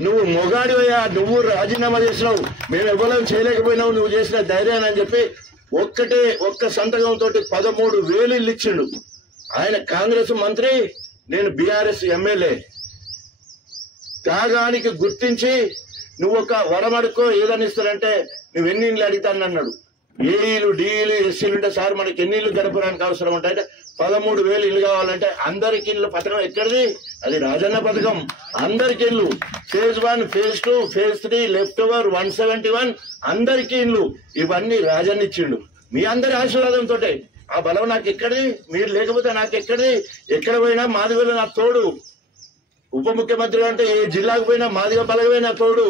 నువ్వు మొగాడివయ్యా, నువ్వు రాజీనామా చేసినావు, మేము ఎవరూ చేయలేకపోయినావు, నువ్వు చేసిన ధైర్యాన్ని అని చెప్పి ఒక్క సంతకంతో 13,000 ఇల్లు ఇచ్చిండు. ఆయన కాంగ్రెస్ మంత్రి, నేను బీఆర్ఎస్ ఎమ్మెల్యే. త్యాగానికి గుర్తించి నువ్వు ఒక వరమడుకో ఏదని ఇస్తారంటే నువ్వు ఎన్ని ఇళ్ళు అడుగుతానన్నాడు. ఏఈలు డీఈలు ఎస్సీలు ఉంటే సార్ మనకి ఎన్ని ఇళ్ళు గడపడానికి అవసరం ఉంటాయంటే 13,000 ఇల్లు కావాలంటే అందరికి ఇల్లు పథకం ఎక్కడిది? అది రాజన్న పథకం. అందరికి ఇల్లు phase 1, phase 2, phase 3, left over 171 అందరికి ఇల్లు. ఇవన్నీ రాజన్న ఇచ్చిండు. మీ అందరి ఆశీర్వాదంతో. ఆ బలం నాకు ఎక్కడిది? మీరు లేకపోతే నాకు ఎక్కడిది? ఎక్కడ పోయినా మాదిగోలు నాకు తోడు. ఉప ముఖ్యమంత్రి అంటే ఏ జిల్లాకు పోయినా మాదిగ బలగమే నా తోడు.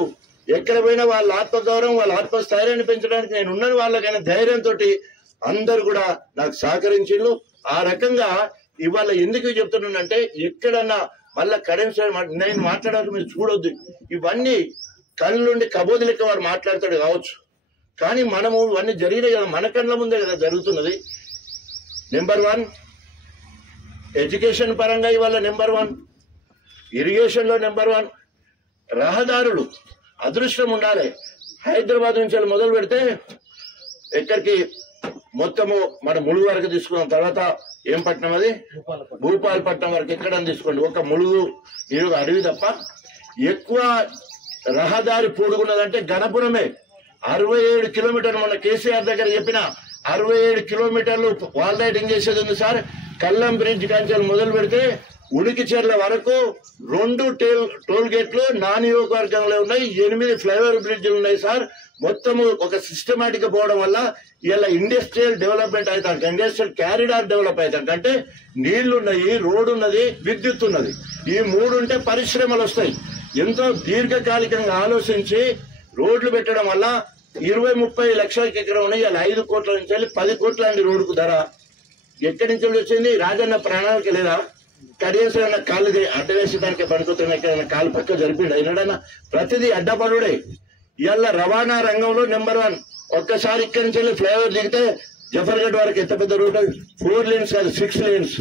ఎక్కడ పోయినా వాళ్ళ ఆత్మగౌరవం, వాళ్ళ ఆత్మస్థైర్యాన్ని పెంచడానికి నేను ఉన్నాను. వాళ్ళకైనా ధైర్యంతో అందరు కూడా నాకు సహకరించిండ్రు. ఆ రకంగా ఇవాళ ఎందుకు చెప్తున్నానంటే, ఎక్కడన్నా మళ్ళా కరెన్సీ నేను మాట్లాడాలి మీరు చూడొద్దు. ఇవన్నీ కళ్ళుండి కబోది లెక్క వాడు మాట్లాడతాడు కావచ్చు, కానీ మనము ఇవన్నీ జరిగినాయి కదా, మన కళ్ళ ముందే కదా జరుగుతున్నది. నెంబర్ 1 ఎడ్యుకేషన్ పరంగా ఇవాళ నెంబర్ 1, ఇరిగేషన్ లో నెంబర్ 1, రహదారులు అదృష్టం ఉండాలి. హైదరాబాద్ నుంచి మొదలు పెడితే ఎక్కడికి మొత్తము మన ములుగు వరకు తీసుకున్న తర్వాత ఏం పట్టణం అది? భూపాలపట్నం వరకు ఎక్కడని తీసుకోండి, ఒక ములుగు అడవి తప్ప ఎక్కువ రహదారి పూడుకున్నదంటే గణపురమే. 67 కిలోమీటర్లు. మొన్న కేసీఆర్ దగ్గర చెప్పిన 67 కిలోమీటర్లు వాల్ రైడింగ్ చేసేది ఉంది సార్. కల్లం బ్రిడ్జ్ కంచెలు మొదలు పెడితే ఉడికిచెర్ల వరకు 2 టోల్ గేట్లు నా నియోజకవర్గంలో ఉన్నాయి, 8 ఫ్లైఓవర్ బ్రిడ్జ్లు ఉన్నాయి సార్. మొత్తము ఒక సిస్టమేటిక్ పోవడం వల్ల ఇలా ఇండస్ట్రియల్ డెవలప్మెంట్ అవుతాడు, ఇండస్ట్రియల్ క్యారిడార్ డెవలప్ అవుతాడు. అంటే నీళ్లున్నాయి, రోడ్డు ఉన్నది, విద్యుత్ ఉన్నది. ఈ 3 ఉంటే పరిశ్రమలు వస్తాయి. ఎంతో దీర్ఘకాలికంగా ఆలోచించి రోడ్లు పెట్టడం వల్ల 20-30 లక్షలకి ఎకరం ఉన్నాయి. ఇలా 5 కోట్ల నుంచి వెళ్ళి 10 కోట్ల అండి రోడ్డుకు ధర. ఎక్కడి నుంచి వచ్చింది? రాజన్న ప్రణాళిక లేదా? కనీసం కాళ్ళు అడ్డవేసేదానికి పడుకుతున్న ఎక్కడైనా కాలు పక్క జరిపిండు అయినాడన్నా? ప్రతిదీ అడ్డపడుడే. ఇవాళ రవాణా రంగంలో నెంబర్ 1. ఒక్కసారి ఇక్కడి నుంచి వెళ్ళి ఫ్లైఓవర్ దిగితే జఫర్గఢ్ వరకు ఎంత పెద్ద రూట్? 4 lanes కాదు, 6 lanes.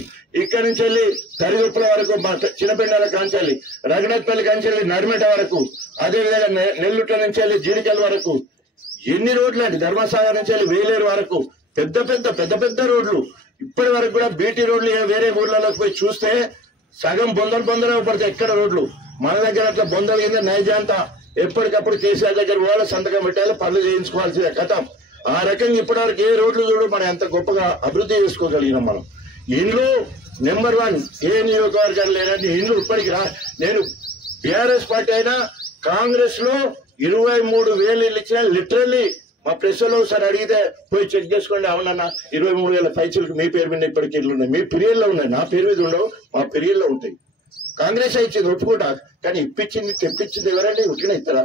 ఇక్కడి నుంచి వెళ్ళి తరిగుప్పల వరకు, చిన్నపిండాల కాంచాలి, రఘునాథ్పల్లి కాంచాలి, నడిమెట వరకు, అదేవిధంగా నెల్లుట్ల నుంచి వెళ్ళి జీడికల్ వరకు. ఎన్ని రోడ్లు అండి? ధర్మసాగర్ నుంచి వెళ్ళి వేలేరు వరకు పెద్ద పెద్ద రోడ్లు. ఇప్పటి వరకు కూడా బీటీ రోడ్లు వేరే ఊర్లలోకి పోయి చూస్తే సగం బొందలు పడతాయి ఎక్కడ రోడ్లు. మన దగ్గర అట్లా బొందలు కింద నైజాంతా ఎప్పటికప్పుడు కేసీఆర్ దగ్గర పోవాలి, సంతకం పెట్టాలి, పనులు చేయించుకోవాల్సిందే కథం. ఆ రకంగా ఇప్పటి వరకు ఏ రోడ్లు చూడు మనం ఎంత గొప్పగా అభివృద్ధి చేసుకోగలిగినాం మనం. ఇండ్లు నెంబర్ 1 ఏ నియోజకవర్గాలు లేనండి ఇండ్లు ఇప్పటికి నేను బీఆర్ఎస్ పార్టీ అయినా కాంగ్రెస్ లో 23,000 ఇల్లు ఇచ్చిన. లిటరల్లీ మా ప్రెస్ లో ఒకసారి అడిగితే పోయి చెక్ చేసుకోండి, అవునన్నా 23,000 పైచీలకు మీ పేరు మీద ఇప్పటికి ఇల్లు ఉన్నాయి. మీ పీరియడ్లో ఉన్నాయి, నా పేరు మీద ఉండవు, మా పీరియడ్లో ఉంటాయి. కాంగ్రెస్ ఇచ్చింది ఒప్పుకుంటా, కానీ ఇప్పించింది తెప్పించింది ఎవరండి? ఉట్టిన ఇస్తారా?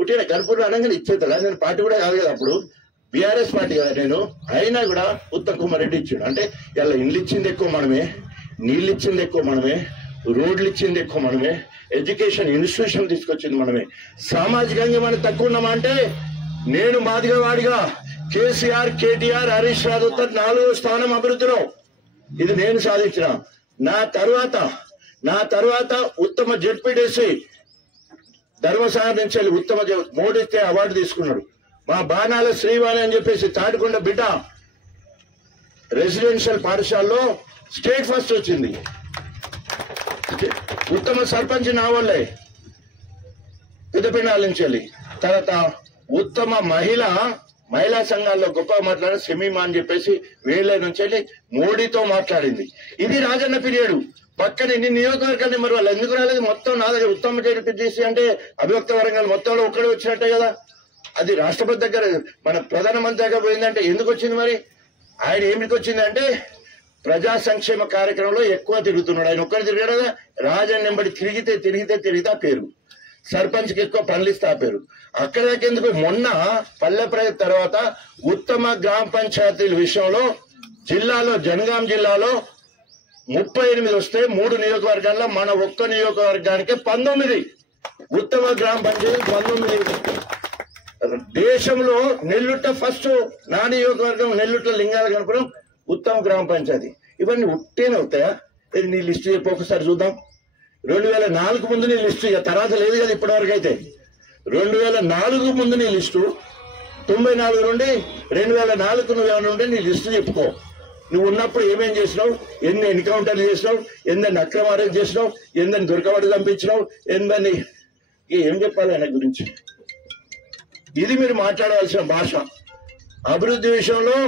ఉట్టిన గణపూర్ అనగానే ఇచ్చేస్తారా? నేను పార్టీ కూడా కాదు కదా అప్పుడు, బీఆర్ఎస్ పార్టీ కదా నేను. అయినా కూడా ఉత్తమ్ కుమార్ రెడ్డి ఇచ్చాడు. అంటే ఇలా ఇండ్లు ఇచ్చింది ఎక్కువ మనమే, నీళ్ళు ఇచ్చింది ఎక్కువ మనమే, రోడ్లు ఇచ్చింది ఎక్కువ మనమే, ఎడ్యుకేషన్ ఇన్స్టిట్యూషన్ తీసుకొచ్చింది మనమే. సామాజికంగా మనం తక్కువ ఉన్నామా అంటే నేను మాదిగా వాడిగా కేసీఆర్, కేటీఆర్, హరీష్ రావుతో 4వ స్థానం అభివృద్ధిలో. ఇది నేను సాధించిన. నా తర్వాత ఉత్తమ జెడ్పీటీసీ ధర్మసాగర్ నుంచి వెళ్ళి ఉత్తమ మోడీతే అవార్డు తీసుకున్నాడు. మా బాణాల శ్రీవాణి అని చెప్పేసి తాటికొండ బిడ్డ రెసిడెన్షియల్ పాఠశాలలో స్టేట్ ఫస్ట్ వచ్చింది. ఉత్తమ సర్పంచ్ నా వల్లే పెద్దపిండాల నుంచి వెళ్ళి. తర్వాత ఉత్తమ మహిళా సంఘాల్లో గొప్పగా మాట్లాడిన సెమీమా అని చెప్పేసి వేలే నుంచి వెళ్ళి మోడీతో మాట్లాడింది. ఇది రాజన్న పీరియడ్. పక్కన ఇన్ని నియోజకవర్గాలు మరి వాళ్ళు ఎందుకు రాలేదు? మొత్తం నా దగ్గర ఉత్తమ జెడ్పీటీసీ అంటే అభివక్త వరంగల్ మొత్తంలో ఒక్కడే వచ్చినట్టే కదా. అది రాష్ట్రపతి దగ్గర మన ప్రధానమంత్రి దగ్గర పోయిందంటే ఎందుకు వచ్చింది? మరి ఆయన ఏమిటికి వచ్చిందంటే ప్రజా సంక్షేమ కార్యక్రమంలో ఎక్కువ తిరుగుతున్నాడు. ఆయన ఒక్కరు తిరిగాడు కదా. రాజన్ నెంబడి తిరిగితే పేరు సర్పంచ్కి ఎక్కువ పనులు ఇస్తే ఆ పేరు. అక్కడ ఎందుకు? మొన్న పల్లె ప్రగతి తర్వాత ఉత్తమ గ్రామ పంచాయతీల విషయంలో జిల్లాలో జనగాం జిల్లాలో 38 వస్తే 3 నియోజకవర్గాల్లో మన ఒక్క నియోజకవర్గానికి 19 ఉత్తమ గ్రామ పంచాయతీ 19. దేశంలో నెల్లుట్ట ఫస్ట్, నా నియోజకవర్గం నెల్లుట్ల లింగాల గణపురం ఉత్తమ గ్రామ పంచాయతీ. ఇవన్నీ ఉట్టేనే అవుతాయా? నీ లిస్టు చెప్పి ఒకసారి చూద్దాం. 2004 ముందు నీ లిస్టు, ఇక తర్వాత లేదు కదా ఇప్పటి వరకు అయితే. 2004 ముందు నీ లిస్టు, 94 నుండి 2004 నువ్వేమైనా ఉంటే నీ లిస్టు చెప్పుకో. నువ్వు ఉన్నప్పుడు ఏమేం చేసినావు, ఎన్ని ఎన్కౌంటర్లు చేసినావు, ఎన్ని అక్రమాలు చేసినావు, ఎందని దొరకబడి చంపించినావు, ఎందని ఏం చెప్పాలి ఆయన గురించి? ఇది మీరు మాట్లాడవలసిన భాష. అభివృద్ధి విషయంలో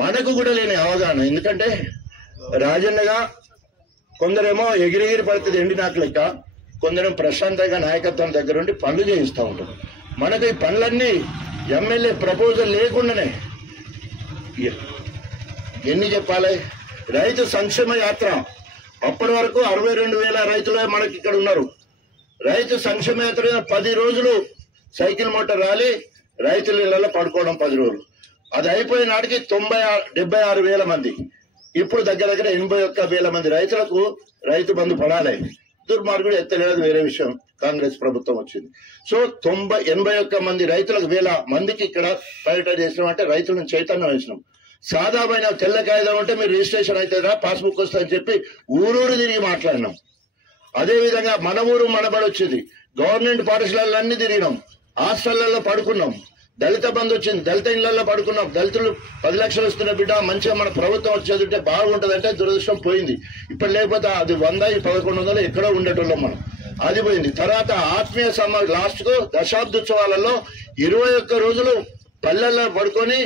మనకు కూడా లేని అవగాహన. ఎందుకంటే రాజన్నగా కొందరేమో ఎగిరిగిరి పడుతుంది ఎండి నాకు లెక్క, కొందరేమో ప్రశాంతంగా నాయకత్వం దగ్గర ఉండి పనులు చేయిస్తూ ఉంటాం. మనకు ఈ పనులన్నీ ఎమ్మెల్యే ప్రపోజల్ లేకుండానే ఎన్ని చెప్పాలి? రైతు సంక్షేమ యాత్ర అప్పటి వరకు 62,000 రైతులే మనకి ఇక్కడ ఉన్నారు. రైతు సంక్షేమ యాత్ర 10 రోజులు సైకిల్ మోటార్ ర్యాలీ, రైతుల ఇళ్లలో పడుకోవడం 10 రోజులు. అది అయిపోయిన నాటికి 76,000 మంది. ఇప్పుడు దగ్గర 81,000 మంది రైతులకు రైతు బంధు పడాలి. దుర్మార్గుడు ఎత్తలేదు, వేరే విషయం. కాంగ్రెస్ ప్రభుత్వం వచ్చింది. సో 81 మంది రైతులకు 1,000 మందికి ఇక్కడ పర్యటన చేసినాం. అంటే రైతులను చైతన్యం వేసినాం. సాదామైన తెల్ల కాగితం అంటే మీరు రిజిస్ట్రేషన్ అవుతుందా, పాస్బుక్ వస్తుందని చెప్పి ఊరూరు తిరిగి మాట్లాడినాం. అదేవిధంగా మన ఊరు మనబడి వచ్చింది. గవర్నమెంట్ పాఠశాలలన్నీ తిరిగినాం, హాస్టళ్లలో పడుకున్నాం, దళిత బంధు వచ్చింది, దళిత ఇళ్లలో పడుకున్నాం, దళితులు 10 లక్షలు వస్తున్న బిడ్డ మంచిగా మన ప్రభుత్వం వచ్చేదింటే బాగుంటుందంటే దురదృష్టం పోయింది. ఇప్పుడు లేకపోతే అది 100 1100 ఎక్కడో ఉండేటోళ్ళం మనం, అది పోయింది. తర్వాత ఆత్మీయ లాస్ట్ కు దశాబ్దోత్సవాలలో 21 రోజులు పల్లెల్లో పడుకొని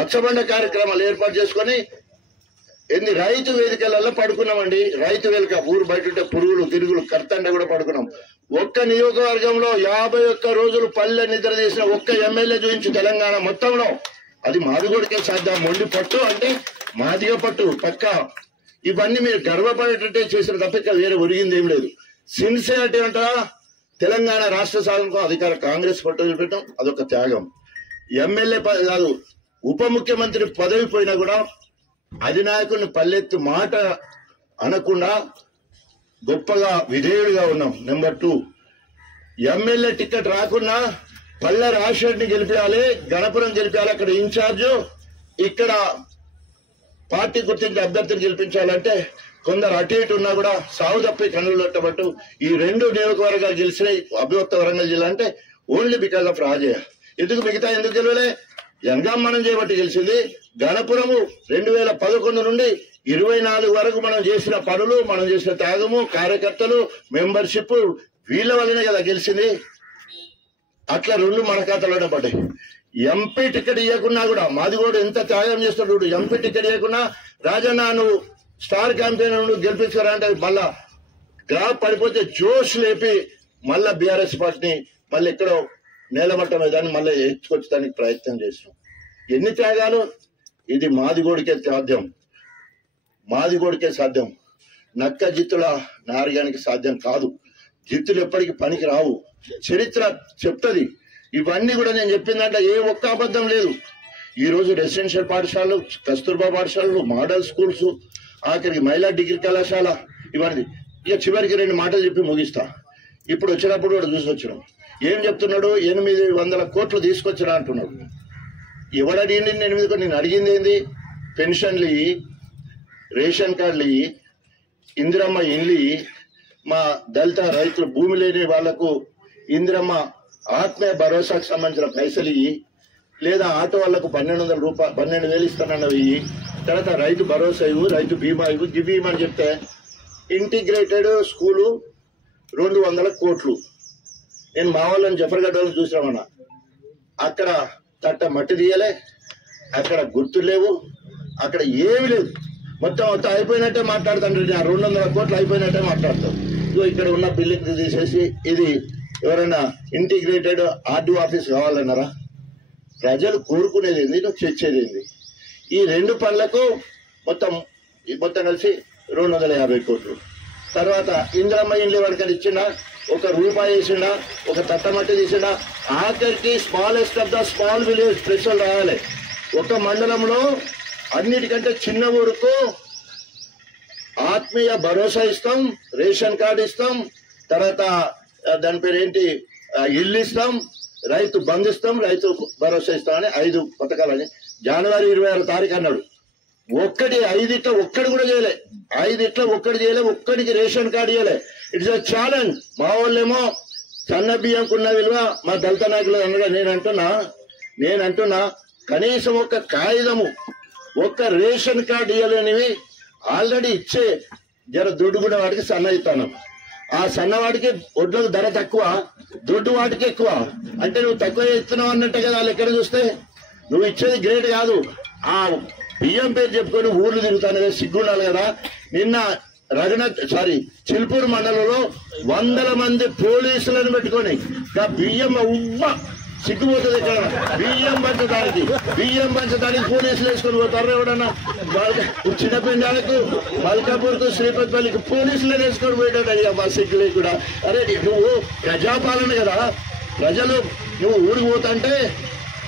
రక్షబండ కార్యక్రమాలు ఏర్పాటు చేసుకొని రైతు వేదికలలో పడుకున్నామండి. రైతు వేదిక ఊరు బయట ఉంటే పురుగులు తిరుగులు కర్తండ కూడా పడుకున్నాం. ఒక్క నియోజకవర్గంలో 51 రోజులు పల్లె నిద్ర తీసిన ఒక్క ఎమ్మెల్యే చూపించి తెలంగాణ మొత్తంలో అది మాదిగోడికే సాధ్యం. మొండి పట్టు అంటే మాదిగ పట్టు పక్క. ఇవన్నీ మీరు గర్వపడేటట్టే చేసిన తప్ప వేరే ఒరిగింది ఏం లేదు. సిన్సియారిటీ అంటారా, తెలంగాణ రాష్ట్ర సాధనకు అధికార కాంగ్రెస్ పట్టు వదిలిపెట్టడం అదొక త్యాగం. ఎమ్మెల్యే కాదు, ఉప ముఖ్యమంత్రి పదవి పోయినా కూడా అధినాయకుడిని పల్లెత్తు మాట అనకుండా గొప్పగా విధేయుడిగా ఉన్నాం. నెంబర్ 2, ఎమ్మెల్యే టికెట్ రాకున్నా పల్లె రాజశేఖర్ని గెలిపించాలి, గణపురం గెలిపించాలి, అక్కడ ఇన్ఛార్జ్, ఇక్కడ పార్టీ గుర్తించి అభ్యర్థిని గెలిపించాలంటే కొందరు అటు ఇటు ఉన్నా కూడా సాగు తప్పి కన్నులు పెట్టబట్టు ఈ 2 నియోజకవర్గాలు గెలిచినాయి అభివృద్ధ వరంగల్ జిల్లా అంటే ఓన్లీ బికాస్ ఆఫ్ రాజయ్య. మిగతా ఎందుకు గెలవలే? జనగాం మనం చేయబట్టి గెలిచింది. గణపురము 2011 నుండి 24 వరకు మనం చేసిన పనులు, మనం చేసిన త్యాగము, కార్యకర్తలు, మెంబర్షిప్ వీళ్ళ వల్లనే కదా గెలిచింది. అట్లా 2 మన ఖాతాలోనే పడ్డాయి. ఎంపీ టికెట్ ఇవ్వకున్నా కూడా మాదిగోడు ఎంత త్యాగం చేస్తున్నాడు. ఎంపీ టికెట్ ఇవ్వకున్నా రాజన్న నువ్వు స్టార్ క్యాంపెయిన్ నువ్వు గెలిపించారా అంటే మళ్ళా గ్రాఫ్ పడిపోతే జోష్ లేపి మళ్ళా బీఆర్ఎస్ పార్టీని మళ్ళీ ఎక్కడో నేలమట్టం దాన్ని మళ్ళీ ఎత్తుకొచ్చడానికి ప్రయత్నం చేసినాం. ఎన్ని త్యాగాలు! ఇది మాదిగోడికే సాధ్యం, మాదిగోడికే సాధ్యం. నక్క జిత్తుల నార్గానికి సాధ్యం కాదు. జిత్తులు ఎప్పటికీ పనికి రావు, చరిత్ర చెప్తుంది. ఇవన్నీ కూడా నేను చెప్పిందంటే ఏ ఒక్క అబద్ధం లేదు. ఈ రోజు రెసిడెన్షియల్ పాఠశాలలు, కస్తూర్బా పాఠశాలలు, మోడల్ స్కూల్స్, ఆఖరికి మహిళా డిగ్రీ కళాశాల, ఇవన్నీ. ఇక చివరికి 2 మాటలు చెప్పి ముగిస్తా. ఇప్పుడు వచ్చినప్పుడు కూడా చూసి వచ్చినాం. ఏం చెప్తున్నాడు? 800 కోట్లు తీసుకొచ్చినా అంటున్నాడు. ఎవడడిగింది 8 కోట్లు? నేను అడిగింది ఏంది? పెన్షన్లు ఇయ్యి, రేషన్ కార్డులు ఇయ్యి, ఇందిరమ్మ ఇండ్లు ఇయ్యి, మా దళిత రైతులు భూమి లేని వాళ్లకు ఇందిరమ్మ ఆత్మీయ భరోసాకు సంబంధించిన పైసలు ఇయ్యి, లేదా ఆటో వాళ్లకు 12,000 ఇస్తానన్నవి ఇయ్యి, తర్వాత రైతు భరోసా ఇవ్వు, రైతు బీమా ఇవ్వు, గివి ఇవ్వమని చెప్తే ఇంటిగ్రేటెడ్ స్కూలు 200 కోట్లు. నేను మా వాళ్ళని జఫర్గడ్డలో చూసామన్నా, అక్కడ తట్ట మట్టి తీయలే, అక్కడ గుర్తులు లేవు, అక్కడ ఏమి లేదు. మొత్తం అయిపోయినట్టే మాట్లాడుతాను. 200 కోట్లు అయిపోయినట్టే మాట్లాడతాం. ఇక్కడ ఉన్న బిల్డింగ్ తీసేసి ఇది ఎవరైనా ఇంటిగ్రేటెడ్ ఆర్డీఓ ఆఫీస్ కావాలన్నారా? ప్రజలు కోరుకునేది ఏంది, నువ్వు తెచ్చేది ఏంది? ఈ 2 పనులకు మొత్తం కలిసి 250 కోట్లు. తర్వాత ఇందిరమ్మ ఇండ్లు వాడికి ఇచ్చిన 1 రూపాయి వేసిండా, 1 తట్టమట్టి తీసిండా, ఆఖరికి smallest of the small village special రాయాలి. ఒక మండలంలో అన్నిటికంటే చిన్న ఊరుకు ఆత్మీయ భరోసా ఇస్తాం, రేషన్ కార్డు ఇస్తాం, తర్వాత దాని పేరు ఏంటి ఇల్లు ఇస్తాం, రైతు బంధు ఇస్తాం, రైతు భరోసా ఇస్తామని 5 పథకాలని జనవరి 26 తారీఖు అన్నాడు. 5 ఒక్కటి కూడా చేయలే, 5 ఒక్కటి చేయలే, ఒక్కడికి రేషన్ కార్డు ఇవ్వలే. It's a challenge. మా వాళ్ళేమో సన్న బియ్యంకున్న విలువ మా దళిత నాయకులు అనగా నేను అంటున్నా కనీసం 1 కాగితము, 1 రేషన్ కార్డు ఇవ్వలేనివి ఆల్రెడీ ఇచ్చే జర దొడ్డుకున్న వాడికి సన్న ఇస్తాను. ఆ సన్నవాడికి ఒడ్లకు ధర తక్కువ, దొడ్డు వాటికి ఎక్కువ. అంటే నువ్వు తక్కువ ఇస్తున్నావు అన్నట్టే కదా వాళ్ళు ఎక్కడ చూస్తే. నువ్వు ఇచ్చేది గ్రేట్ కాదు. ఆ బియ్యం పేరు చెప్పుకొని ఊర్లు తిరుగుతాను కదా, సిగ్గుండాలి కదా. నిన్న చిల్పూరు మండలంలో 100 మంది పోలీసులను పెట్టుకొని బియ్యం సిగ్గుపోతుంది. ఇక్కడ బియ్యం పంచడానికి పోలీసులు వేసుకొని పోతారు. ఎవడన్నా చిన్నపిండాలకు, మల్కాపూర్కు, శ్రీపతిపల్లికి పోలీసులను వేసుకొని పోయాడు. అయ్యా మా సిగ్గులే కూడా. అరే నువ్వు ప్రజాపాలన కదా, ప్రజలు నువ్వు ఊరికి పోతుంటే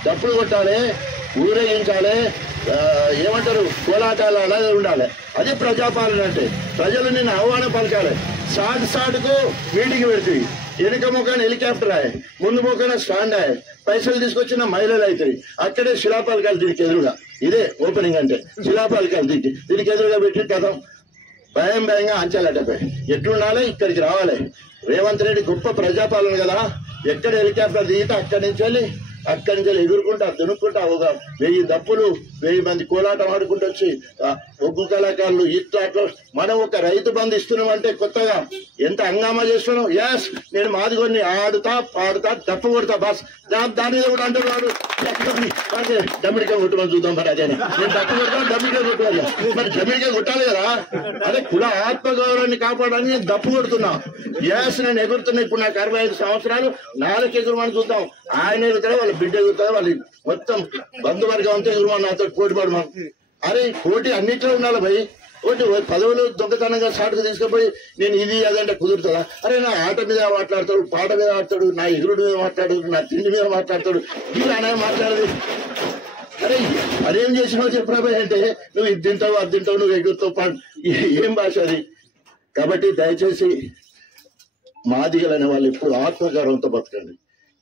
డప్పులు కొట్టాలి, ఊరేగించాలి, ఏమంటారు కోలాటాలు అలాగే ఉండాలి. అదే ప్రజాపాలన అంటే. ప్రజలు నిన్ను ఆహ్వానం పలకాలి. సాటుకు మీటింగ్ పెడుతుంది, వెనుక ముఖాన్ని హెలికాప్టర్ ఆయే, ముందు ముఖాన స్టాండ్ ఆయే, పైసలు తీసుకొచ్చిన మహిళలు అవుతాయి. అక్కడే శిలాపాలకాలు దీనికి ఎదురుగా, ఇదే ఓపెనింగ్ అంటే శిలాపాలకాలు దీనికి ఎదురుగా పెట్టి కథం భయంగా అంచాలటపై ఎట్లుండాలి, ఇక్కడికి రావాలి. రేవంత్ రెడ్డి గొప్ప ప్రజాపాలన కదా. ఎక్కడ హెలికాప్టర్ దిగితే అక్కడి నుంచి వెళ్ళి అక్కడి నుంచి ఎగురుకుంటా దునుక్కుంటా ఒక 1000 దప్పులు 1000 మంది కోలాటం ఆడుకుంటూ వచ్చి ఒగ్గు కళాకారులు ఇట్లా అట్లా మనం ఒక రైతు బంధు ఇస్తున్నాం అంటే కొత్తగా ఎంత హంగామా చేస్తున్నాం. యాస్ నేను మాదిగొని ఆడుతా పాడుతా డప్పు కొడతా బాస్ దాని మీద కూడా అంటారు వాడు అంటే డమ్మిడికాయ కొట్టమని చూద్దాం. మరి అదే నేను డప్పు కొడతాను డమ్మిడికాయ కొట్టాలి, మరి డమ్మిడికాయ కొట్టాలి కదా. అదే కుల ఆత్మగౌరవాన్ని కాపాడడానికి నేను దప్పు కొడుతున్నా. యాస్ నేను ఎగురుతున్నా. ఇప్పుడు నాకు 65 సంవత్సరాలు 4 ఎగురమని చూద్దాం. ఆయన ఎగురుతారా వాళ్ళ బిడ్డ ఎగురుతారా వాళ్ళు మొత్తం బంధువర్గం అంతా ఎగురమని నాతో పోటీ పడమని. అరే పోటీ అన్నిట్లో ఉండాలి భయ్. ఒకటి పదవులు దొంగతనంగా షాట్కు తీసుకుపోయి నేను ఇది అదంటే కుదురుతుందా? అరే నా ఆట మీద మాట్లాడతాడు, పాట మీద మాట్లాడు, నా ఎగురుడు మీద మాట్లాడు, నా తిండి మీద మాట్లాడతాడు, ఇది అనే మాట్లాడదు. అరే అదేం చేసినావు చెప్పరా అంటే నువ్వు ఇది తింటావు అది తింటావు నువ్వు ఎగురుతావు పాడు ఏం భాష అది? కాబట్టి దయచేసి మాదిగలనే వాళ్ళు ఎప్పుడు ఆత్మగౌరవంతో బతకండి.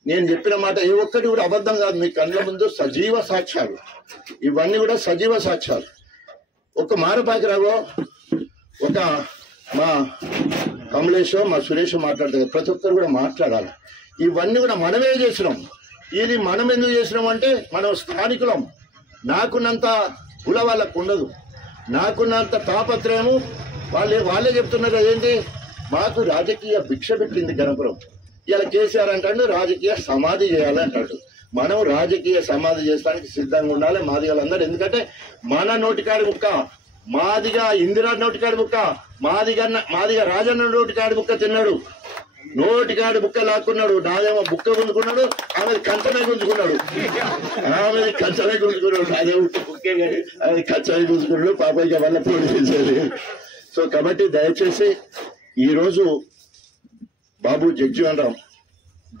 నేను చెప్పిన మాట ఏ ఒక్కటి కూడా అబద్ధం కాదు. మీ కళ్ళ ముందు సజీవ సాక్ష్యాలు, ఇవన్నీ కూడా సజీవ సాక్ష్యాలు. ఒక మారపాకిరావో ఒక మా కమలేషో మా సురేషో మాట్లాడతారు, ప్రతి ఒక్కరు కూడా మాట్లాడాలి. ఇవన్నీ కూడా మనమే చేసినాం. ఇది మనం ఎందుకు చేసినాం అంటే మనం స్థానికులం. నాకున్నంత కుల వాళ్ళకు ఉండదు, నాకున్నంత తాపత్రయము వాళ్ళే చెప్తున్నారు. ఏంటి మాకు రాజకీయ భిక్ష పెట్టింది గణపురం. ఇలా కేసీఆర్ అంటాడు రాజకీయ సమాధి చేయాలి అంటాడు. మనం రాజకీయ సమాధి చేసడానికి సిద్ధంగా ఉండాలి మాదిగలందరూ. ఎందుకంటే మన నోటికాడి ముక్క మాదిగా ఇందిరా నోటికాడి ముక్క మాదిగా రాజన్న నోటికాడి ముక్క తిన్నాడు, నోటికాడి ముక్క లాక్కున్నాడు. నాదేమో బుక్క గుంజుకున్నాడు, ఆమెది కంచమే గుంజుకున్నాడు, నాదేమో బుక్కే కానీ ఆమెది కంచమే గుంజుకున్నాడు. పాపయ్య వల్ల పోటీ చేసేది. సో కాబట్టి దయచేసి ఈరోజు బాబు జగ్జీవన్ రామ్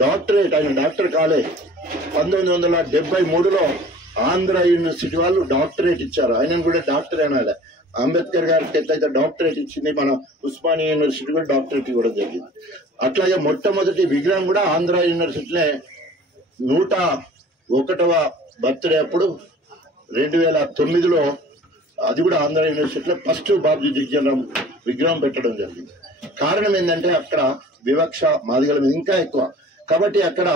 డాక్టరేట్, ఆయన డాక్టర్ కాలే. 1973లో ఆంధ్ర యూనివర్సిటీ వాళ్ళు డాక్టరేట్ ఇచ్చారు. ఆయన కూడా డాక్టర్ అనాలి. అంబేద్కర్ గారికి ఎట్లయితే డాక్టరేట్ ఇచ్చింది, మన ఉస్మానియా యూనివర్సిటీ కూడా డాక్టరేట్ ఇవ్వడం జరిగింది. అట్లాగే మొట్టమొదటి విగ్రహం కూడా ఆంధ్ర యూనివర్సిటీలో 101వ బర్త్డే అప్పుడు 2009లో అది కూడా ఆంధ్ర యూనివర్సిటీలో ఫస్ట్ బాబు జగ్జీవన్ రామ్ విగ్రహం పెట్టడం జరిగింది. కారణం ఏంటంటే అక్కడ వివక్ష మాదిగల మీద ఇంకా ఎక్కువ. కాబట్టి అక్కడ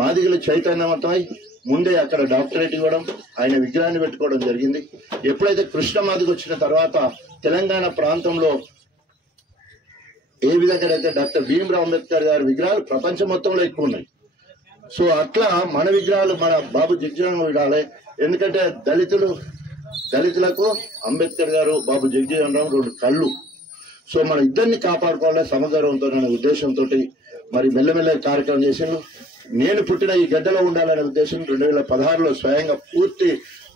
మాదిగలు చైతన్యవంతమై ముందే అక్కడ డాక్టరేట్ ఇవ్వడం, ఆయన విగ్రహాన్ని పెట్టుకోవడం జరిగింది. ఎప్పుడైతే కృష్ణ మాదిగ వచ్చిన తర్వాత తెలంగాణ ప్రాంతంలో ఏ విధంగా అయితే డాక్టర్ భీమ్రావ్ అంబేద్కర్ గారి విగ్రహాలు ప్రపంచం మొత్తంలో ఎక్కువ ఉన్నాయి. సో అట్లా మన విగ్రహాలు మన బాబు జగ్జీవన్ విగ్రహాలే. ఎందుకంటే దళితులకు అంబేద్కర్ గారు బాబు జగ్జీవన్ రామ్ 2 కళ్ళు. సో మన ఇద్దరిని కాపాడుకోవాలనే సమగౌరవంతో అనే ఉద్దేశంతో మరి మెల్లమెల్ల కార్యక్రమం చేసాను. నేను పుట్టిన ఈ గడ్డలో ఉండాలనే ఉద్దేశం 2016లో స్వయంగా పూర్తి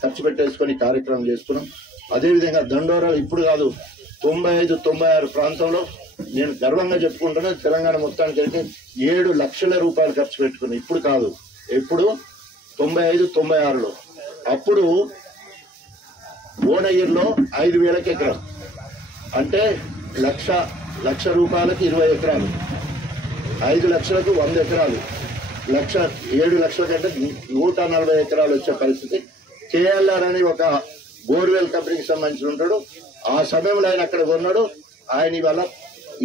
ఖర్చు పెట్టేసుకొని కార్యక్రమం చేసుకున్నాం. అదేవిధంగా దండోరాలు ఇప్పుడు కాదు 95-96 ప్రాంతంలో నేను గర్వంగా చెప్పుకుంటున్నా. తెలంగాణ మొత్తానికి అయితే 7 లక్షల రూపాయలు ఖర్చు పెట్టుకున్నాను. ఇప్పుడు కాదు, ఎప్పుడు 95-96లో. అప్పుడు భువనగిరిలో 5,000 ఎకరం అంటే లక్ష రూపాయలకి 20 ఎకరాలు, 5 లక్షలకు 100 ఎకరాలు, 7 లక్షల కంటే 140 ఎకరాలు వచ్చే పరిస్థితి. కేఎల్ఆర్ అని ఒక బోర్వెల్ కంపెనీకి సంబంధించి ఉంటాడు. ఆ సమయంలో ఆయన అక్కడ కొన్నాడు. ఆయన ఇవాళ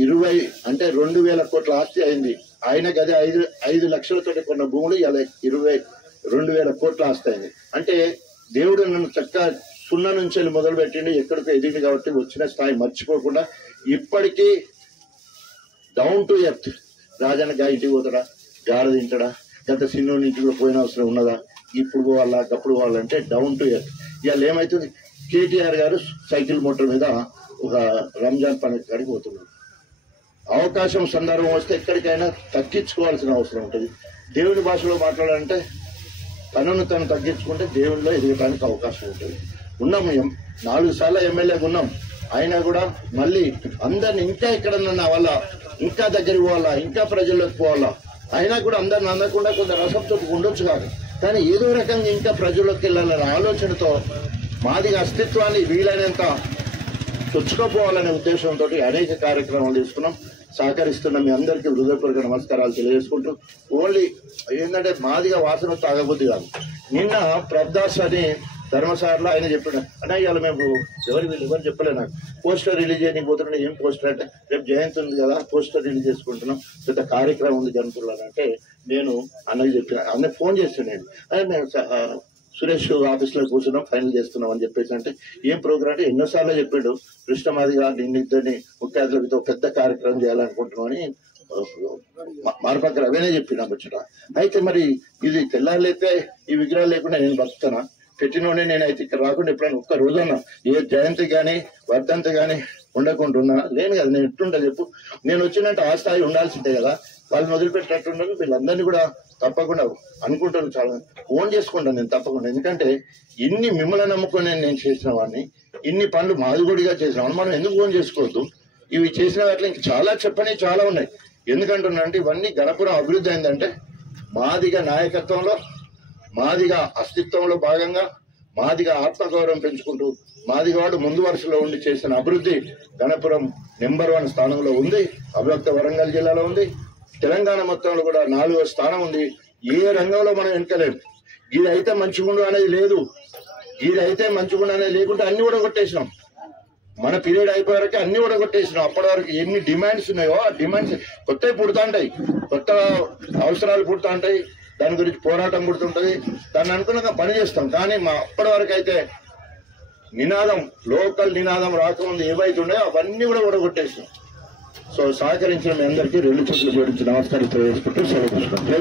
2,000 కోట్ల ఆస్తి అయింది. ఆయనకి అదే 5 లక్షలతో కొన్న భూములు ఇలా 22,000 కోట్ల ఆస్తి అయింది. అంటే దేవుడు నన్ను చక్కగా 0 నుంచి మొదలు పెట్టిండి, ఎక్కడికో ఎదిగింది. కాబట్టి వచ్చిన స్థాయి మర్చిపోకుండా ఇప్పటికీ డౌన్ టు ఎర్త్. రాజన్న ఇంటికి పోతాడా, గార తింటాడా, గత సిన్నోని ఇంటికి పోయిన అవసరం ఉన్నదా, ఇప్పుడు పోవాలా అప్పుడు పోవాలంటే డౌన్ టు ఎర్త్. ఇవాళ ఏమవుతుంది, కేటీఆర్ గారు సైకిల్ మోటార్ మీద ఒక రంజాన్ పండుగ కాడికి పోతున్నారు. అవకాశం సందర్భం వస్తే ఎక్కడికైనా తగ్గించుకోవాల్సిన అవసరం ఉంటుంది. దేవుని భాషలో మాట్లాడాలంటే తనను తను తగ్గించుకుంటే దేవునిలో ఎదగడానికి అవకాశం ఉంటుంది. ఉన్నాం 4 సార్లు ఎమ్మెల్యేగా ఉన్నాం. అయినా కూడా మళ్ళీ అందరిని ఇంకా ఎక్కడన్నా నా వల్ల ఇంకా దగ్గరికి పోవాలా, ఇంకా ప్రజల్లోకి పోవాలా. అయినా కూడా అందరిని అందకుండా కొంత రసంతో ఉండొచ్చు కాదు, కానీ ఏదో రకంగా ఇంకా ప్రజల్లోకి వెళ్ళాలనే ఆలోచనతో మాదిగ అస్తిత్వాన్ని వీలైనంత చొచ్చుకోపోవాలనే ఉద్దేశంతో అనేక కార్యక్రమాలు తీసుకున్నాం. సహకరిస్తున్న మీ అందరికీ హృదయపూర్వక నమస్కారాలు తెలియజేసుకుంటూ, ఓన్లీ ఏంటంటే మాదిగా వాసన తాగబుద్ధి కాదు. నిన్న ప్రభదాస్ అని ధర్మసార్లో ఆయన చెప్పాడు అన్న ఇవాళ మేము ఎవరు చెప్పలే నాకు పోస్టర్ రిలీజ్ చేయడానికి పోతున్నా. ఏం పోస్టర్ అంటే రేపు జయంతి ఉంది కదా పోస్టర్ రిలీజ్ చేసుకుంటున్నాం, పెద్ద కార్యక్రమం ఉంది జనపుల్లో అంటే నేను అన్నకి చెప్పిన. అన్నకి ఫోన్ చేస్తున్నాను, అదే మేము సురేష్ ఆఫీస్లో కూర్చున్నాం ఫైనల్ చేస్తున్నాం అని చెప్పేసి అంటే ఏం ప్రోగ్రామ్ అంటే ఎన్నోసార్లు చెప్పాడు కృష్ణమాదిగా నిన్నిద్దరిని ముఖ్య అతిథులతో పెద్ద కార్యక్రమం చేయాలనుకుంటున్నాం అని మార్పక్క రవేనే చెప్పినా ముచ్చట. అయితే మరి ఇది తెల్లారైతే ఈ విగ్రహాలు లేకుండా నేను బతుకుతానా? పెట్టినోనే నేనైతే ఇక్కడ రాకుండా ఎప్పుడైనా ఒక్క రోజున్నా ఏ జయంతి కానీ వర్ధంతి కానీ ఉండకుండా లేను కదా. నేను ఎట్టుంటా చెప్పు, నేను వచ్చినట్టు ఆ స్థాయి ఉండాల్సిందే కదా. వాళ్ళని వదిలిపెట్టినట్టుండదు. వీళ్ళందరినీ కూడా తప్పకుండా అనుకుంటాను, చాలా ఫోన్ చేసుకుంటాను నేను తప్పకుండా. ఎందుకంటే ఇన్ని మిమ్మల్ని నమ్ముకొని నేను చేసిన వాడిని, ఇన్ని పనులు మాదిగోడిగా చేసిన వాడిని మనం ఎందుకు ఫోన్ చేసుకోవద్దు? ఇవి చేసిన వాటిలో ఇంక చాలా చెప్పని చాలా ఉన్నాయి. ఎందుకంటున్నా అంటే ఇవన్నీ గణపురం అభివృద్ధి అయిందంటే మాదిగ నాయకత్వంలో, మాదిగ అస్తిత్వంలో భాగంగా, మాదిగ ఆత్మగౌరవం పెంచుకుంటూ మాదిగవాడు ముందు వరుసలో ఉండి చేసిన అభివృద్ధి గణపురం నెంబర్ 1 స్థానంలో ఉంది. అభివక్త వరంగల్ జిల్లాలో ఉంది. తెలంగాణ మొత్తంలో కూడా 4వ స్థానం ఉంది. ఏ రంగంలో మనం వెనకలేము. ఇది అయితే మంచిగుండు అనేది లేదు, ఇది అయితే మంచిగుండు అనేది లేకుంటే అన్ని కూడా కొట్టేసినాం. మన పీరియడ్ అయిపోయే వరకు అన్ని కూడా కొట్టేసినాం. అప్పటి వరకు ఎన్ని డిమాండ్స్ ఉన్నాయో ఆ డిమాండ్స్ కొత్తవి పుడుతూ ఉంటాయి, కొత్త అవసరాలు పుడుతూ ఉంటాయి, దాని గురించి పోరాటం పుడుతుంటది. దాన్ని అనుకున్నాక పని చేస్తాం. కానీ మా అప్పటి వరకు అయితే నినాదం, లోకల్ నినాదం రాకముందు ఏవైతే ఉన్నాయో అవన్నీ కూడా ఓడగొట్టేసినాం. సో సహకరించిన మీ అందరికీ 2 చేతులు జోడించి నమస్కారం తెలియజేసుకుంటూ సెలవు తీసుకుంటాం.